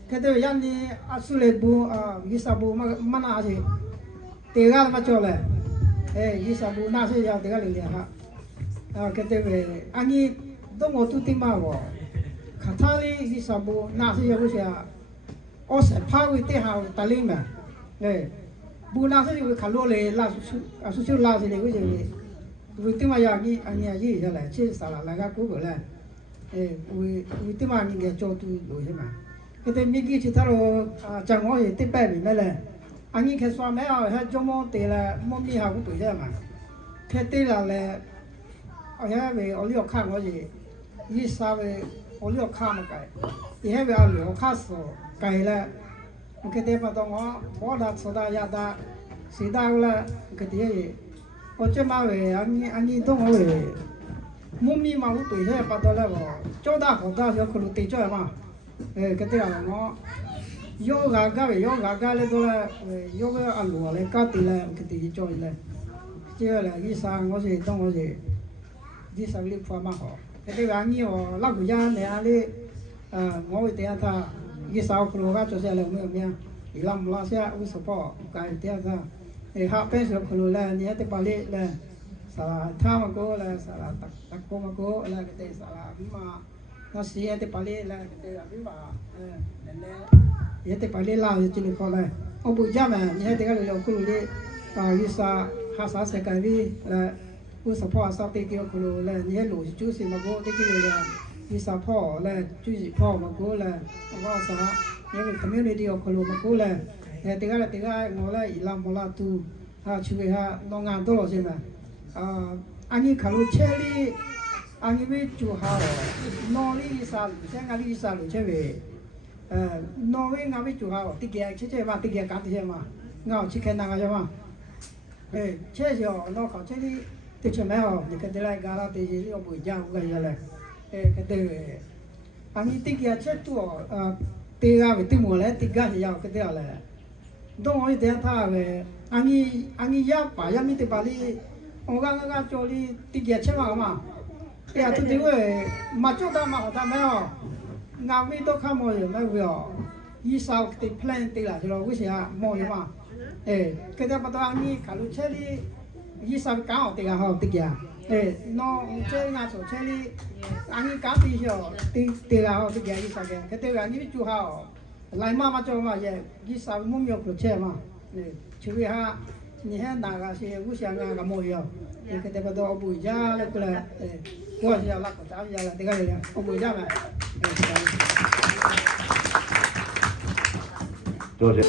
看到人的苏雷布伊萨布嘛那是，这个嘛做嘞，伊萨布那是要这个里的哈，看到俺的都我都听嘛我，看他的伊萨布那是要不是我是怕会对下打领嘛，bu na se ni khalo le la su la se le we we ti ma ya ni ani ya yi ya la che sa la ga ko la we ti ma ni ge cho tu lo se ma ke te mi gi chi ta ro chang ngo ye ti pa bi me le ani ke swa me ha jo mo te la mo mi ha ku tu ya ma ke te la le o ya we o li o kha ngo ye yi sa we o li o kha ma kai ye he we a lo kha so kai la cái thế mà tao ngó bỏ đặt số đa ya đa sĩ đa là cái thế gì ở trên mà về anh tao ngó về mua mi mà lúc tuổi thế bắt đầu là bỏ cho đa của đa choคนตีcho mà cái thế là ngó yoga ga lên đó là yoga ăn lúa lên cá tì lên cái thế cho lên chứ là cái sáng ngó gì tao ngó gì cái sáng đi qua mà họ cái thế là anh ở lắc của gia này anh đi ngó về thế ta cái sao kêu ga cho xe là mấy em đi làm la xe u support cái thế ra họ bên số kêu là nhớ tới Bali là sao tham mà cô là sao tắc cô mà cô là cái thế sao mà nó xí tới Bali là cái thế là bí mà nên nhớ tới Bali là chỉ được coi là ông bùi cha mà nhớ tới cái lời kêu đi cái sao họ sao sẽ cái gì là u support sao tới kêu là nhớ lối chú xí mà cô tới kêu làที่สาพ่อและจุจิพ่อมากูและว่าสาเนี่ยเป็น community ของคนมากูและเนี่ยติกาหมอและอีลามอลาตูช่วยน้องงานตัวเราใช่ไหมอันนี้ขาลุเชลีอันนี้ไม่จูฮานอรีสาเช่นงานรีสาลุใช่ไหมนอร์เวย์งานไม่จูฮาติเกียใช่ไหมติเกียการใช่ไหม ngao chỉ khen nàng cho mà chế cho nó có chế đi từ chỗ mèo thì cái này gara thì chỉ có buổi giang cái gì là cái từ anh ấy tính kia chế tua từ ra về từ mùa này từ ga thì giàu cái đó là đông ấy thì thà về anh ấy giáp phải giáp mi từ bà đi ông ga cho đi từ kia chế mà cái tôi thấy về mà chỗ đó mà ta mèo ngao vi tôi không mua được mấy việc ý sao cái plan từ là rồi cái gì à mua được mà cái đó bắt đầu anh ấy cả lúc chơi đi ý sao cái áo từ là họ từ kia nó chơi ngã số chơi đi anh ấy cá thì sao từ là họ từ kia ý sao cái từ là anh ấy chú họ lại mà cho mà vậy ý sao muốn nhiều cái chơi mà chú ý ha你看哪个是互相啊个没有？你看这个都不一样了，过来，我是要那个咋样了？这个人我不一样了，多谢。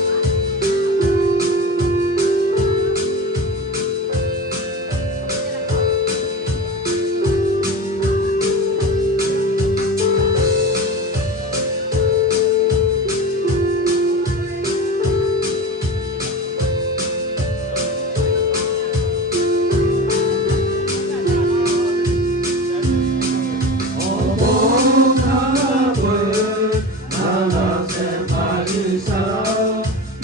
一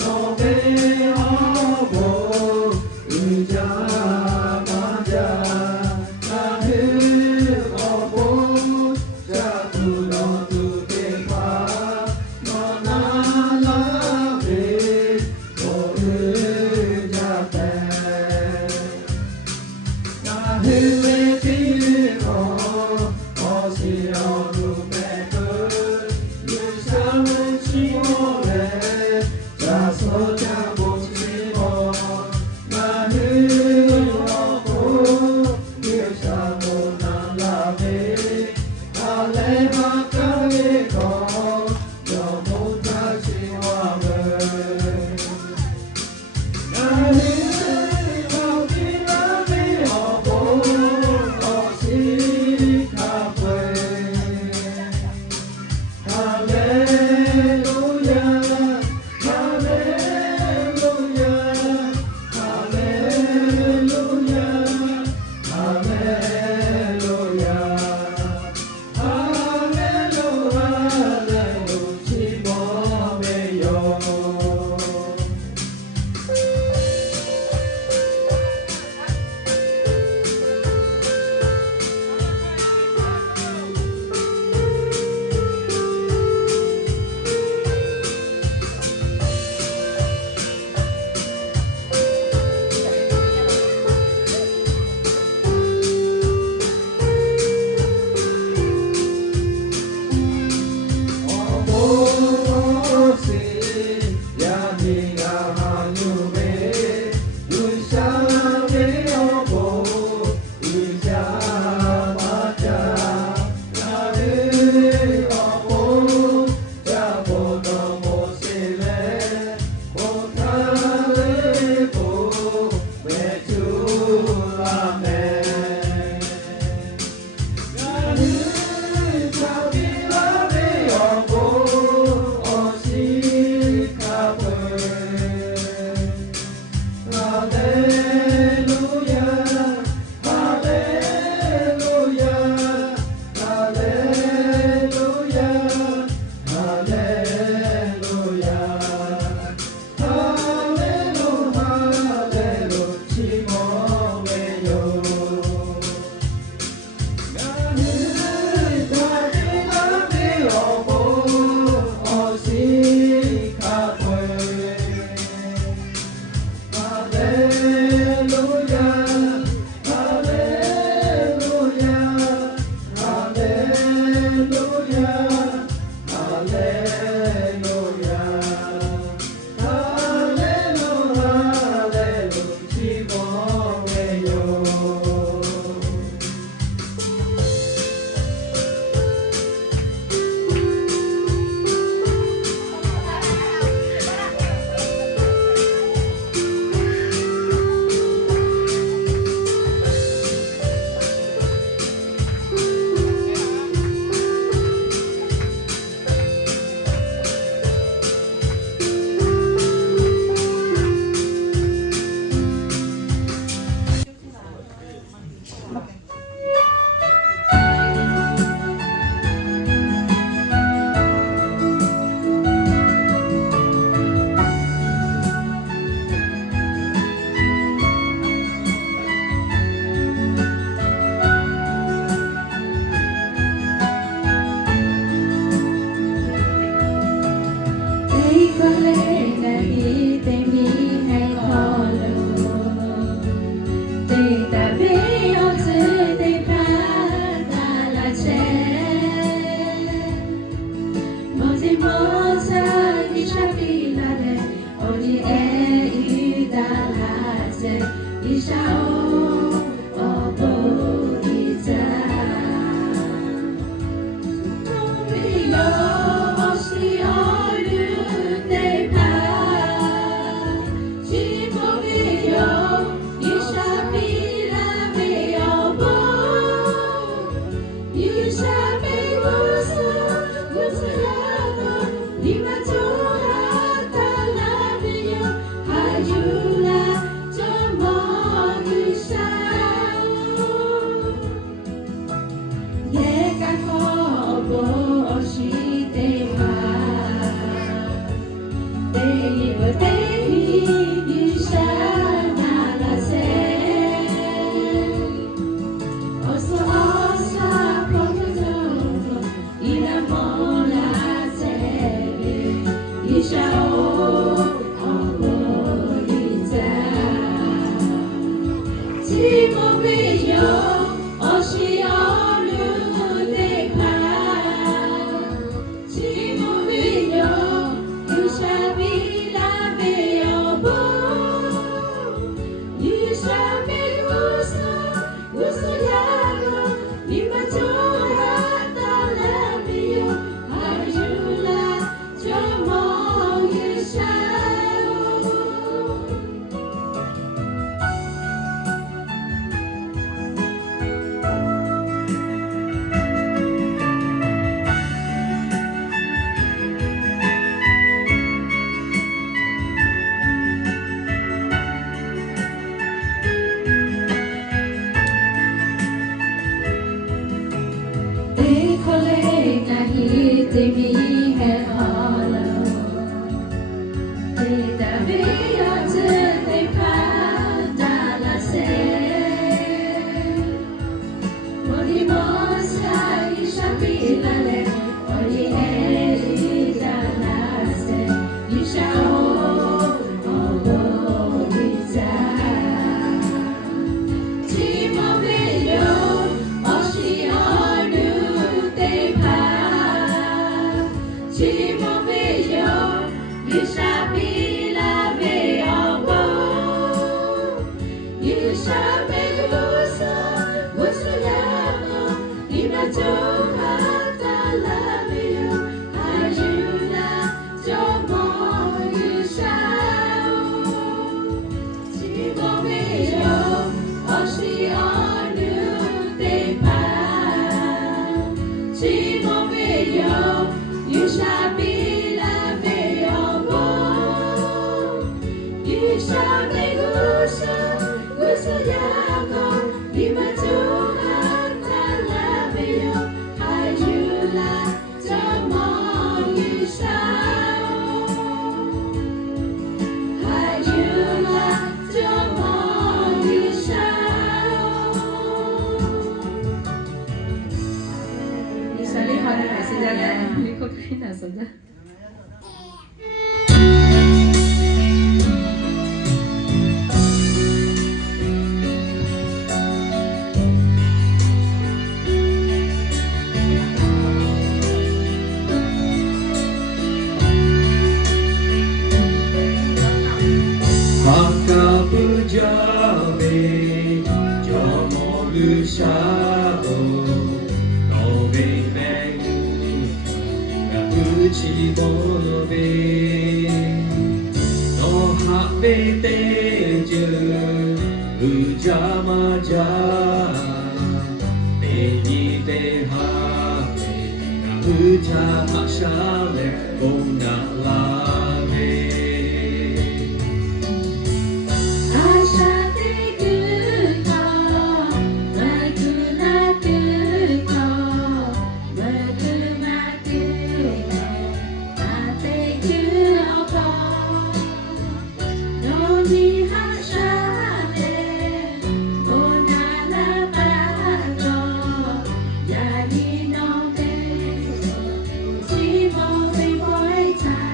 Time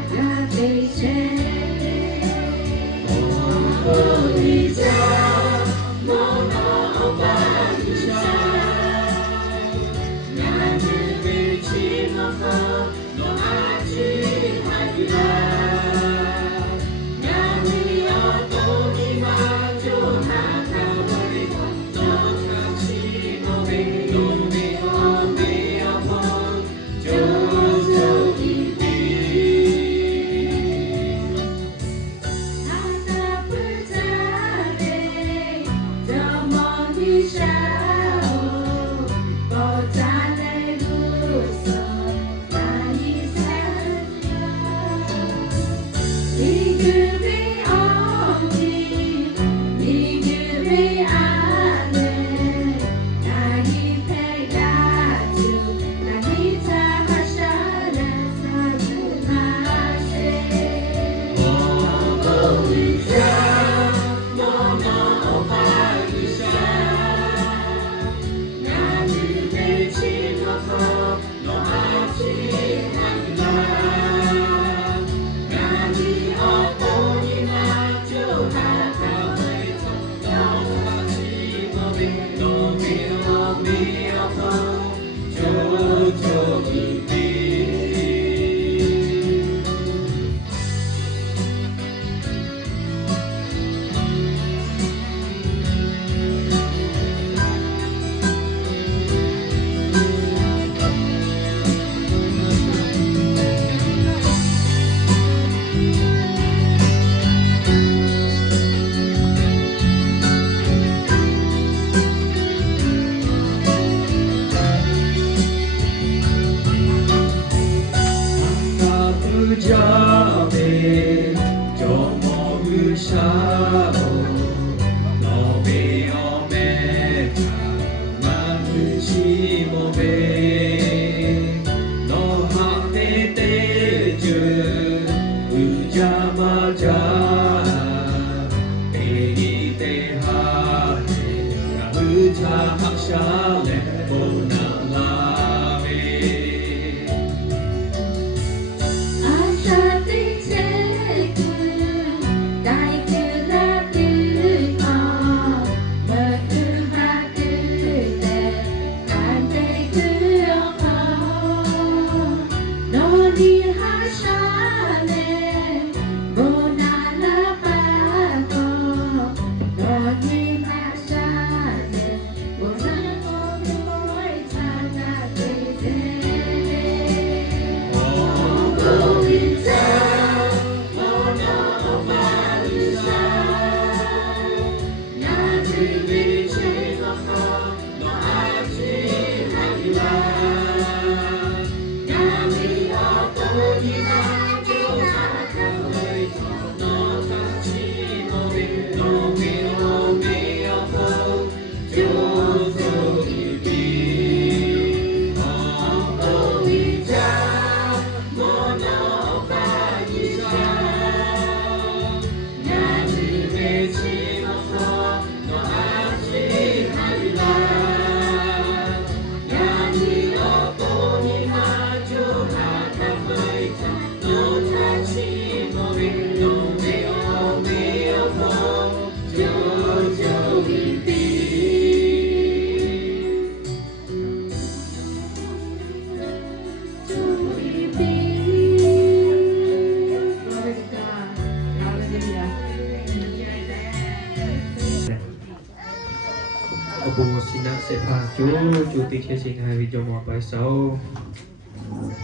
chú tí kia xin hai vị cho một bài sau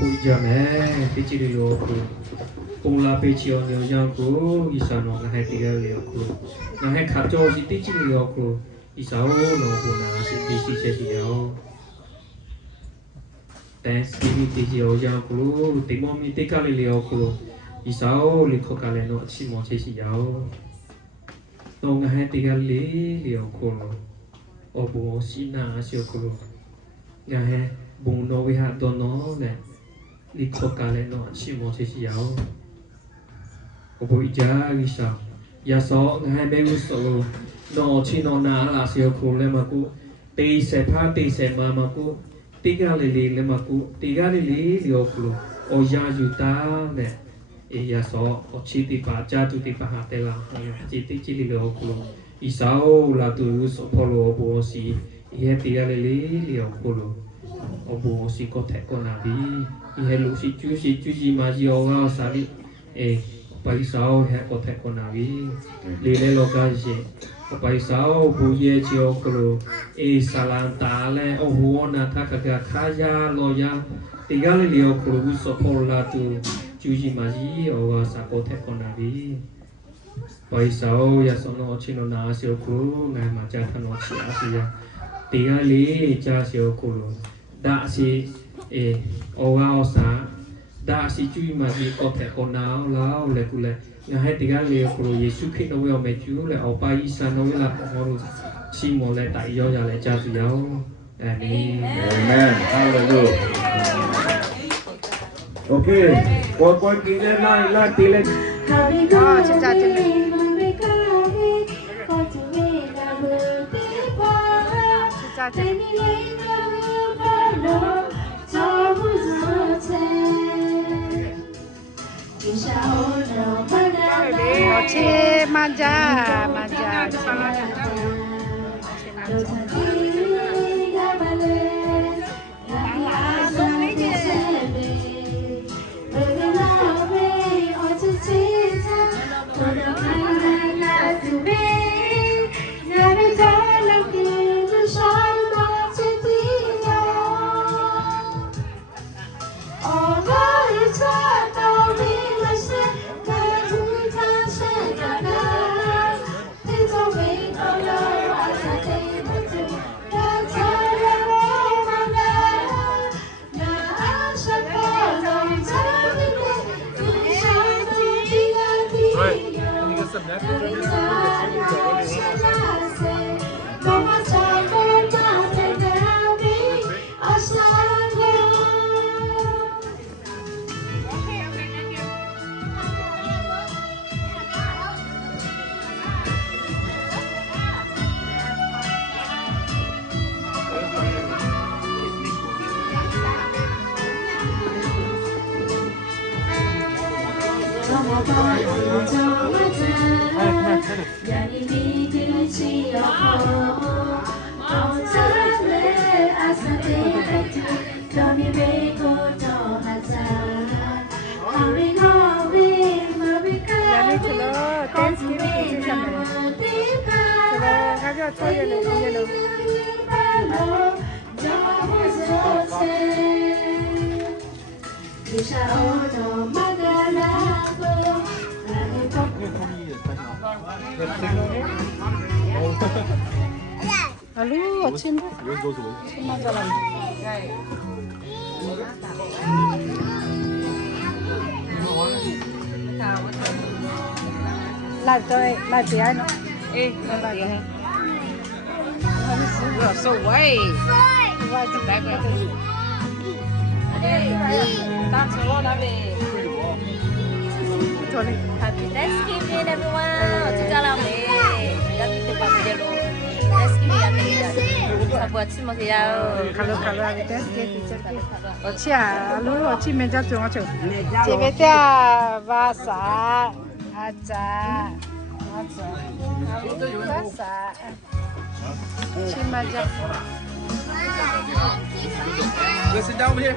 bây giờ mẹ tí chỉ điều cùng là bây chiều nhiều nhau của ý sao nó hai tí điều của nó hai khát cho gì tí chỉ điều của ý sao nó của nó xin tí chỉ sẽ điềuแต่สิ่งที่เดียวยาวกูติมอมีติกาลิเลียวกูอีสาวลิขกาเลโนชิมอเชชิยาวตรงให้ติกาลิเลียวกูโอบุชินาเชียวกูงาให้บุงโนวิหารตัวน้อเนี่ยลิขกาเลโนชิมอเชชิยาวโอบุอิจาวิสายาสองให้เบกุสโลโนชิโนนาลาเชียวกูเลยมากูตีเสพาตีเสมากูติกาลิลีเลมากุติกาลิลีเลียวคุโอยาจุตาเนี่ยเอยาสอโอชิติปาจาตุติปะหาเตลาจิติจิลิเลียวคุอิสาวลาตุยุสพอโลโบสีเฮติกาลิลีเลียวคุโอโบสีก็แทกนาบีเฮลุสิจูจิมาจิโอวาสาลิปาริสาวเฮก็แทกนาบีลีเลโลกาจิ ไปสาวผู้เยเจียวกลูสลันตาเลโอหัวนาทักกะขายาลอยาติกาเลเลียวกลูสปอลาตูจูจิมาจีโอวาสาโกเทคนาดีไปสาวยาสนอชิโนนาเซียวกลูงานมาจากถนนเชียสิยาติกาลีจาเซียวกลูดาสิโอวาสาดาสิจูจิมาจีโกเทคนาลาวเลกุเลงานให้ติกาเลียวกลูเยซูคริสต์โนเวลเมจูเลอปาอิสานโนเวลาของเราชิโมเลตายอยาเลจาสุยาวอาเมน Amen. Hallelujah. Okay. Kau kini nak tilik. 진짜 Oce manja. Lahu, oce manja lagi. Live dia no. Live. So way. Happy Thanksgiving everyone. Kalau ada oce Lahu oce meja tu oce. Cebeta bahasa aja. Bahasa. Oce meja. Sit down here.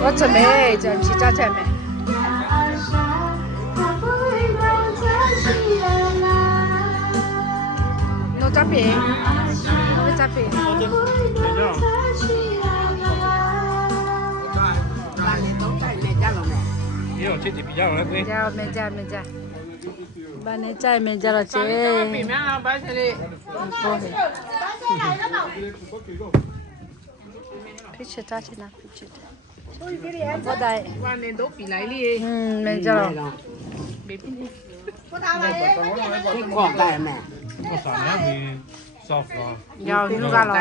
Oce me, jangan cica me. No tapi. 我这边。把你都带没家了没？也有这几比较来没家没家没家，把你在没家了姐。里面了，把这里。皮吃咋吃呢？皮吃的。我带。哇，你都比来哩。没家了。你过带没？我3年没少了。要你干了。